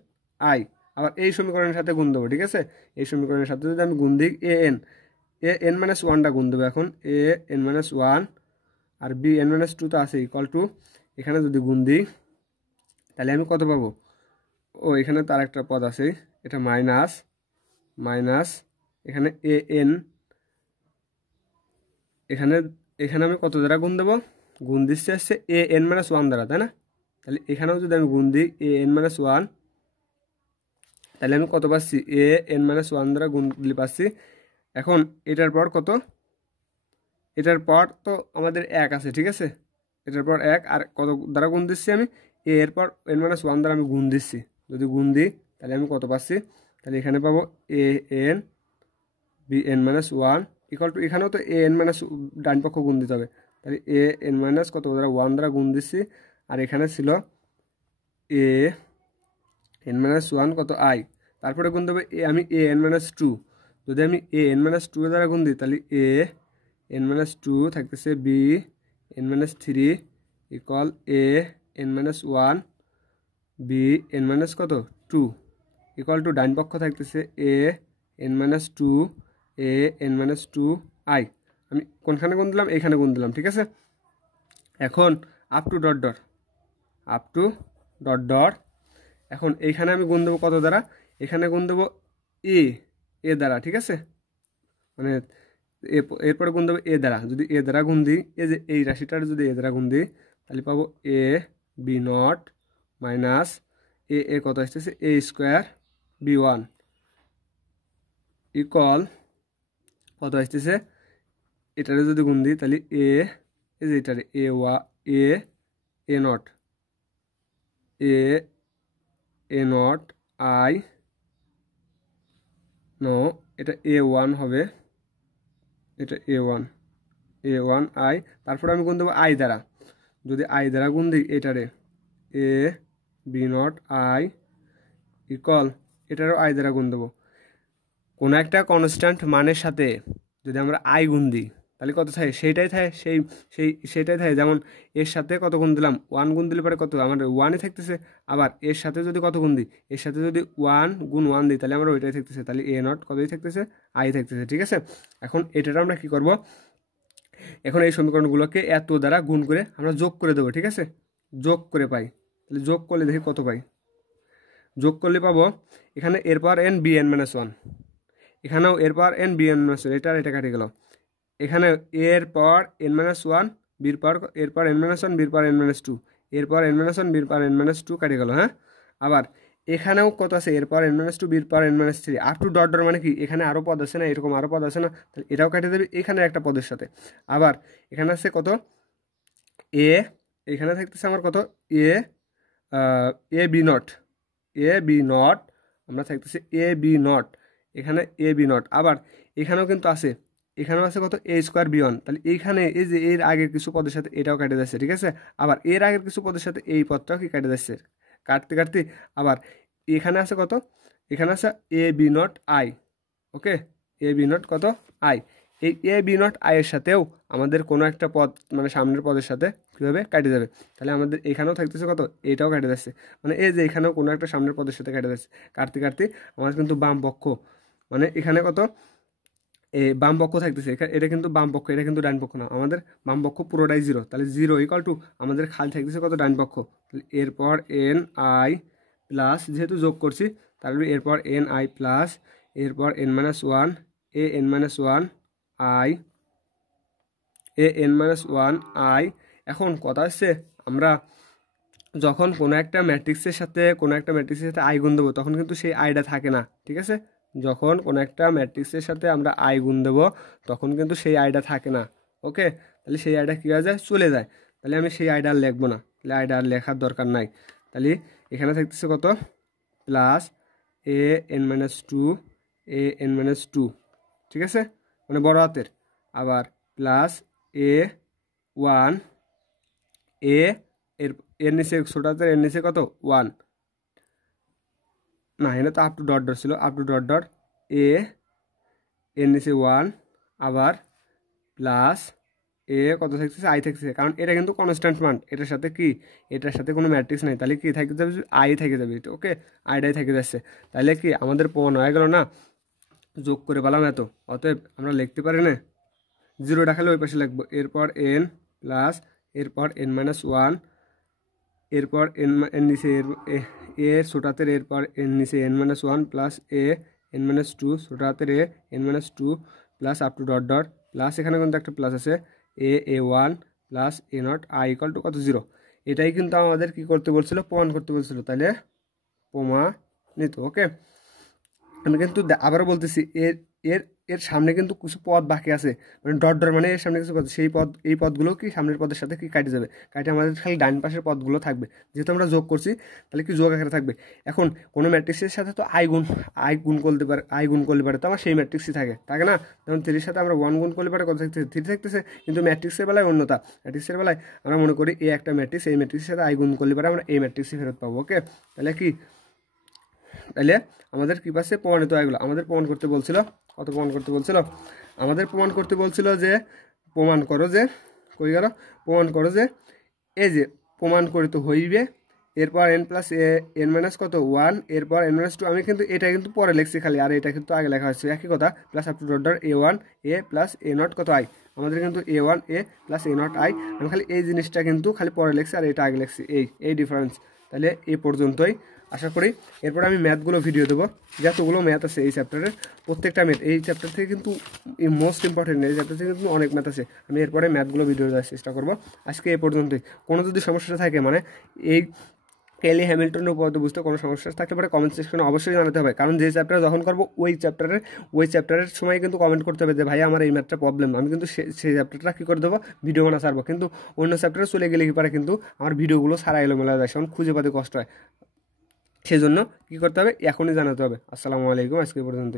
I. আবার এই সমীকরণের সাথে গুণ দেবো। ঠিক আছে, এই সমীকরণের সাথে যদি আমি গুণ দিই এ এন মাইনাস 1টা গুণ দেবো এখন, এ এন মাইনাস 1 আর বি এন মাইনাস 2 তো আছে ইকুয়াল টু, এখানে যদি গুণ দিই তাহলে আমি কত পাবো, ও এখানে তার একটা পদ আছে, এটা মাইনাস এখানে এ এন, এখানে আমি কত দ্বারা গুণ দেবো, গুণ দিচ্ছে আসছে এ এন মাইনাস 1 দ্বারা, তাই না? তাহলে এখানেও যদি আমি গুণ দিই এ এন মাইনাস 1, তাহলে আমি কত পাচ্ছি, এ এন মাইনাস 1 দ্বারা গুণ দিলে পাচ্ছি। এখন এটার পর কত, এটার পর তো আমাদের 1 আছে। ঠিক আছে, এটার পর 1 আর কত দ্বারা গুণ দিচ্ছি আমি, এ এর পর এন মাইনাস 1 দ্বারা আমি গুণ দিচ্ছি। যদি গুণ দিই তাহলে আমি কত পাচ্ছি, তাহলে এখানে পাবো A N B N minus 1 equal to, এখানেও তো এ এন মাইনাস ডান পক্ষ গুণ দিতে হবে, তাহলে এ এন মাইনাস কত দ্বারা 1 দ্বারা গুণ দিচ্ছি, আর এখানে ছিল এ এন মাইনাস 1 কত আই, তারপরে গুণ দেবে আমি এ এন মাইনাস 2, যদি আমি এ এন মাইনাস 2 দ্বারা গুণ দিই তাহলে এ এন মাইনাস 2 থাকতেছে B N minus 3 equal A N minus 1 B N minus কত 2 ইকুয়াল টু ডাইন পক্ষ থাকতেছে A N minus 2 A N minus 2 I. আমি কোনখানে গুণ দিলাম, এইখানে গুণ দিলাম। ঠিক আছে, এখন আপ টু ডট ডট, এখন এইখানে আমি গুণ দেবো কত দ্বারা, এখানে গুণ দেবো এ দ্বারা। ঠিক আছে, মানে এরপরে গুণ দেবো এ দ্বারা। যদি এ দ্বারা গুণ দিই, এই যে এই রাশিটার যদি এ দ্বারা গুণ দিই তাহলে পাবো এ বি নট মাইনাস এ কত আসতেছে এ স্কোয়ার বি 1 ইকুয়াল কত আসতেছে, এটারে যদি গুণ দিই তাহলে এই যে এটারে এ নট আই নো, এটা A1 হবে, এটা A1 আই, তারপরে আমি গুণ দেবো আই দ্বারা। যদি আই দ্বারা গুণ দিই এটারে এ বি নট আই ইকুয়াল, এটারও আই দ্বারা গুণ দেবো। কোনো একটা কনস্ট্যান্ট মানের সাথে যদি আমরা আই গুণ দিই তাহলে কত থাকে, সেইটাই থাকে, সেইটাই থাকে। যেমন এর সাথে কত গুণ দিলাম, 1 গুণ দিলে পরে কত আমার 1ই থাকতেছে। আবার এর সাথে যদি কত গুণ দিই, এর সাথে যদি 1 গুণ 1 দিই তাহলে আমার ওইটাই থাকতেছে, তাহলে এ নট কতই থাকতেছে, আই থাকতেছে। ঠিক আছে, এখন এটাটা আমরা কি করব, এখন এই সমীকরণগুলোকে এত দ্বারা গুণ করে আমরা যোগ করে দেবো। ঠিক আছে, যোগ করে পাই, তাহলে যোগ করলে দেখি কত পাই। যোগ করলে পাবো এখানে এরপর এন বি এন মাইনাস 1, এখানেও এরপর এন বি এন মাইনাস 1, এটা কাটে গেল। এখানে এরপর এন মাইনাস 1 বির পর এরপর এন মাইনাস 1 বির পর এন মাইনাস 2, এরপর এন মাইনাস 1 বির পর এন মাইনাস 2 কাটে গেল। হ্যাঁ, আবার এখানেও কত আছে, এরপর এন মাইনাস 2 বির পর n minus 3 up to dot dot, মানে কি এখানে আরও পদ আছে না, এরকম আরও পদ আছে না, তাহলে এটাও কাটে দেবে এখানে একটা পদের সাথে। আবার এখানে আছে কত এখানে থাকতেছে আমার কত এ বি নট, আমরা থাকতেছে এ বি নট, এখানে এ বি নট। আবার এখানেও কিন্তু আছে এখানেও আছে কত এ স্কোয়ার বি ওয়ান, তাহলে এইখানে এই যে এর আগের কিছু পদের সাথে এটাও কেটে যাচ্ছে, ঠিক আছে। আবার এর আগের কিছু পদের সাথে এই পদটাও কি কেটে যাচ্ছে, কাটতে কাটতে আবার এখানে আছে কত, এখানে আছে A B not I, okay, A B not কত আই, এই এ বি নট আই এর সাথেও আমাদের কোনো একটা পদ মানে সামনের পদের সাথে কীভাবে কেটে যাবে, তাহলে আমাদের এখানেও থাকতেছে কত, এটাও কেটে যাচ্ছে, মানে এই যে এখানেও কোনো একটা সামনের পদের সাথে কেটে যাচ্ছে, কাটতে কাটতে আমাদের কিন্তু বাম পক্ষ মানে এখানে কত বাম পক্ষ থাকতেছে, এটা কিন্তু বাম পক্ষ, এটা কিন্তু ডান পক্ষ না, আমাদের বাম পক্ষ পুরোটাই জিরো, তাহলে জিরো ইকুয়াল টু আমাদের খালি থাকতেছে কত, ডান পক্ষ, তাহলে এরপর এন আই প্লাস, যেহেতু যোগ করছি তাহলে এরপর এন আই প্লাস এরপর n minus one A N minus one I A N minus one I. এখন কথা হচ্ছে আমরা যখন কোনো একটা ম্যাট্রিক্সের সাথে আই গুণ দেবো তখন কিন্তু সেই আইটা থাকে না, ঠিক আছে। যখন কোনো একটা ম্যাট্রিক্সের সাথে আমরা আই গুণ দেবো তখন কিন্তু সেই আইটা থাকে না, ওকে। তাহলে সেই আইটা কী হয়ে যায়, চলে যায়, তাহলে আমি সেই আইডা আর লিখবো না, তাহলে আইডা আর লেখার দরকার নাই। তাহলে এখানে থাকতেছে কত plus A N minus two A N minus two, ঠিক আছে, মানে বড় হাতের, আবার প্লাস এ ওয়ান এ এর নিচে ছোট হাতের এর নিচে কত ওয়ান, না এখানে তো আপ টু ডট ডট ছিল, আপ টু ডট ডট এ এর নিচে ওয়ান, আবার প্লাস এ কত থাকতেছে আই থাকতেছে, কারণ এটা কিন্তু কনস্ট্যান্ট মান, এটার সাথে কি এটার সাথে কোনো ম্যাট্রিক্স নেই, তাহলে কি থাকতে যাবে, আই থেকে যাবে, ওকে, আইটাই থেকে যাচ্ছে, তাহলে কি আমাদের প্রমাণ হয়ে গেল না, যোগ করে পেলাম এত, অতএব আমরা লিখতে পারি না, জিরোটা খালি ওই পাশে লিখবো, এরপর এন প্লাস এরপর এন মাইনাস ওয়ান এরপর এন নিচে এর ছোট হাতের এরপর এন নিচে n minus one plus A N minus two ছোট হাতের n minus two plus up to dot dot plus এখানে কিন্তু একটা প্লাস আছে A one plus A not I equal to কত জিরো। এটাই কিন্তু আমাদের কি করতে বলছিল, প্রমাণ করতে বলছিল, তাহলে প্রমাণিত, ওকে। আমি কিন্তু আবারও বলতেছি এর এর এর সামনে কিন্তু কিছু পদ বাকি আছে, মানে ডট ডট মানে এর সামনে কিছু পদ, সেই পদ এই পদগুলো কি সামনের পদের সাথে কি কাটে যাবে, কাটে আমাদের খালি ডান পাশের পদগুলো থাকবে, যেহেতু আমরা যোগ করছি তাহলে কি যোগ আকারে থাকবে। এখন কোনো ম্যাট্রিক্সের সাথে তো আই গুণ করলে পারে তো আমার সেই ম্যাট্রিক্সই থাকে না, যেমন থ্রির সাথে আমরা ওয়ান গুণ করলে পারে কত থাকতেছে, থ্রি থাকতেছে, কিন্তু ম্যাট্রিক্সের বেলায় অন্যতা, ম্যাট্রিক্সের বেলায় আমরা মনে করি এই একটা ম্যাট্রিক্স, এই ম্যাট্রিক্সের সাথে আই গুণ করলে পারে আমরা এই ম্যাট্রিক্সই ফেরত পাবো, ওকে। তাহলে আমাদের কি পাচ্ছে, প্রমাণিত এগুলো আমাদের প্রমাণ করতে বলছিল, কত প্রমাণ করতে বলছিল, আমাদের প্রমাণ করতে বলছিল যে প্রমাণ করো যে কই গেল, প্রমাণ করো যে এই যে প্রমাণ করিত হইবে এরপর এন প্লাস এন মাইনাস কত ওয়ান এরপর এন মাইনাস টু, আমি কিন্তু এটা কিন্তু পরে লিখছি খালি, আর এটা কিন্তু আগে লেখা হচ্ছে একই কথা, plus up to dot dot A one A plus A not কত আই, আমাদের কিন্তু A one A plus A not I, আমি খালি এই জিনিসটা কিন্তু খালি পরে লিখছি আর এটা আগে লিখছি, এই ডিফারেন্স। তাহলে এই পর্যন্তই আশা করি। এরপর আমি ম্যাথগুলো ভিডিও দেবো, যতগুলো ম্যাথ আছে এই চ্যাপ্টারের প্রত্যেকটা ম্যাথ, এই চ্যাপ্টার থেকে কিন্তু মোস্ট ইম্পর্টেন্ট, এই চ্যাপ্টার থেকে কিন্তু অনেক ম্যাথ আছে, আমি এরপরে ম্যাথগুলো ভিডিও দেওয়ার চেষ্টা করবো। আজকে এই পর্যন্তই, কোনো যদি সমস্যা থাকে মানে এই কেলি হ্যামিল্টনের উপপাদ্য বুঝতে কোনো সমস্যা থাকলে পরে কমেন্ট সেকশনে অবশ্যই জানাতে হবে, কারণ যে চ্যাপ্টার যখন করবো ওই চ্যাপ্টারের সময় কিন্তু কমেন্ট করতে হবে যে ভাই আমার এই ম্যাথটা প্রবলেম, আমি কিন্তু সেই চ্যাপ্টারটা কী করে দেবো, ভিডিও বানা ছাড়বো, কিন্তু অন্য চ্যাপ্টারে চলে গেলে কি পারে কিন্তু আমার ভিডিওগুলো সারা এলোমেলা যায়, সেমন খুঁজে পাতে কষ্ট হয়, সেজন্য কী করতে হবে এখনই জানাতে হবে। আসসালামু আলাইকুম, আজকে পর্যন্ত।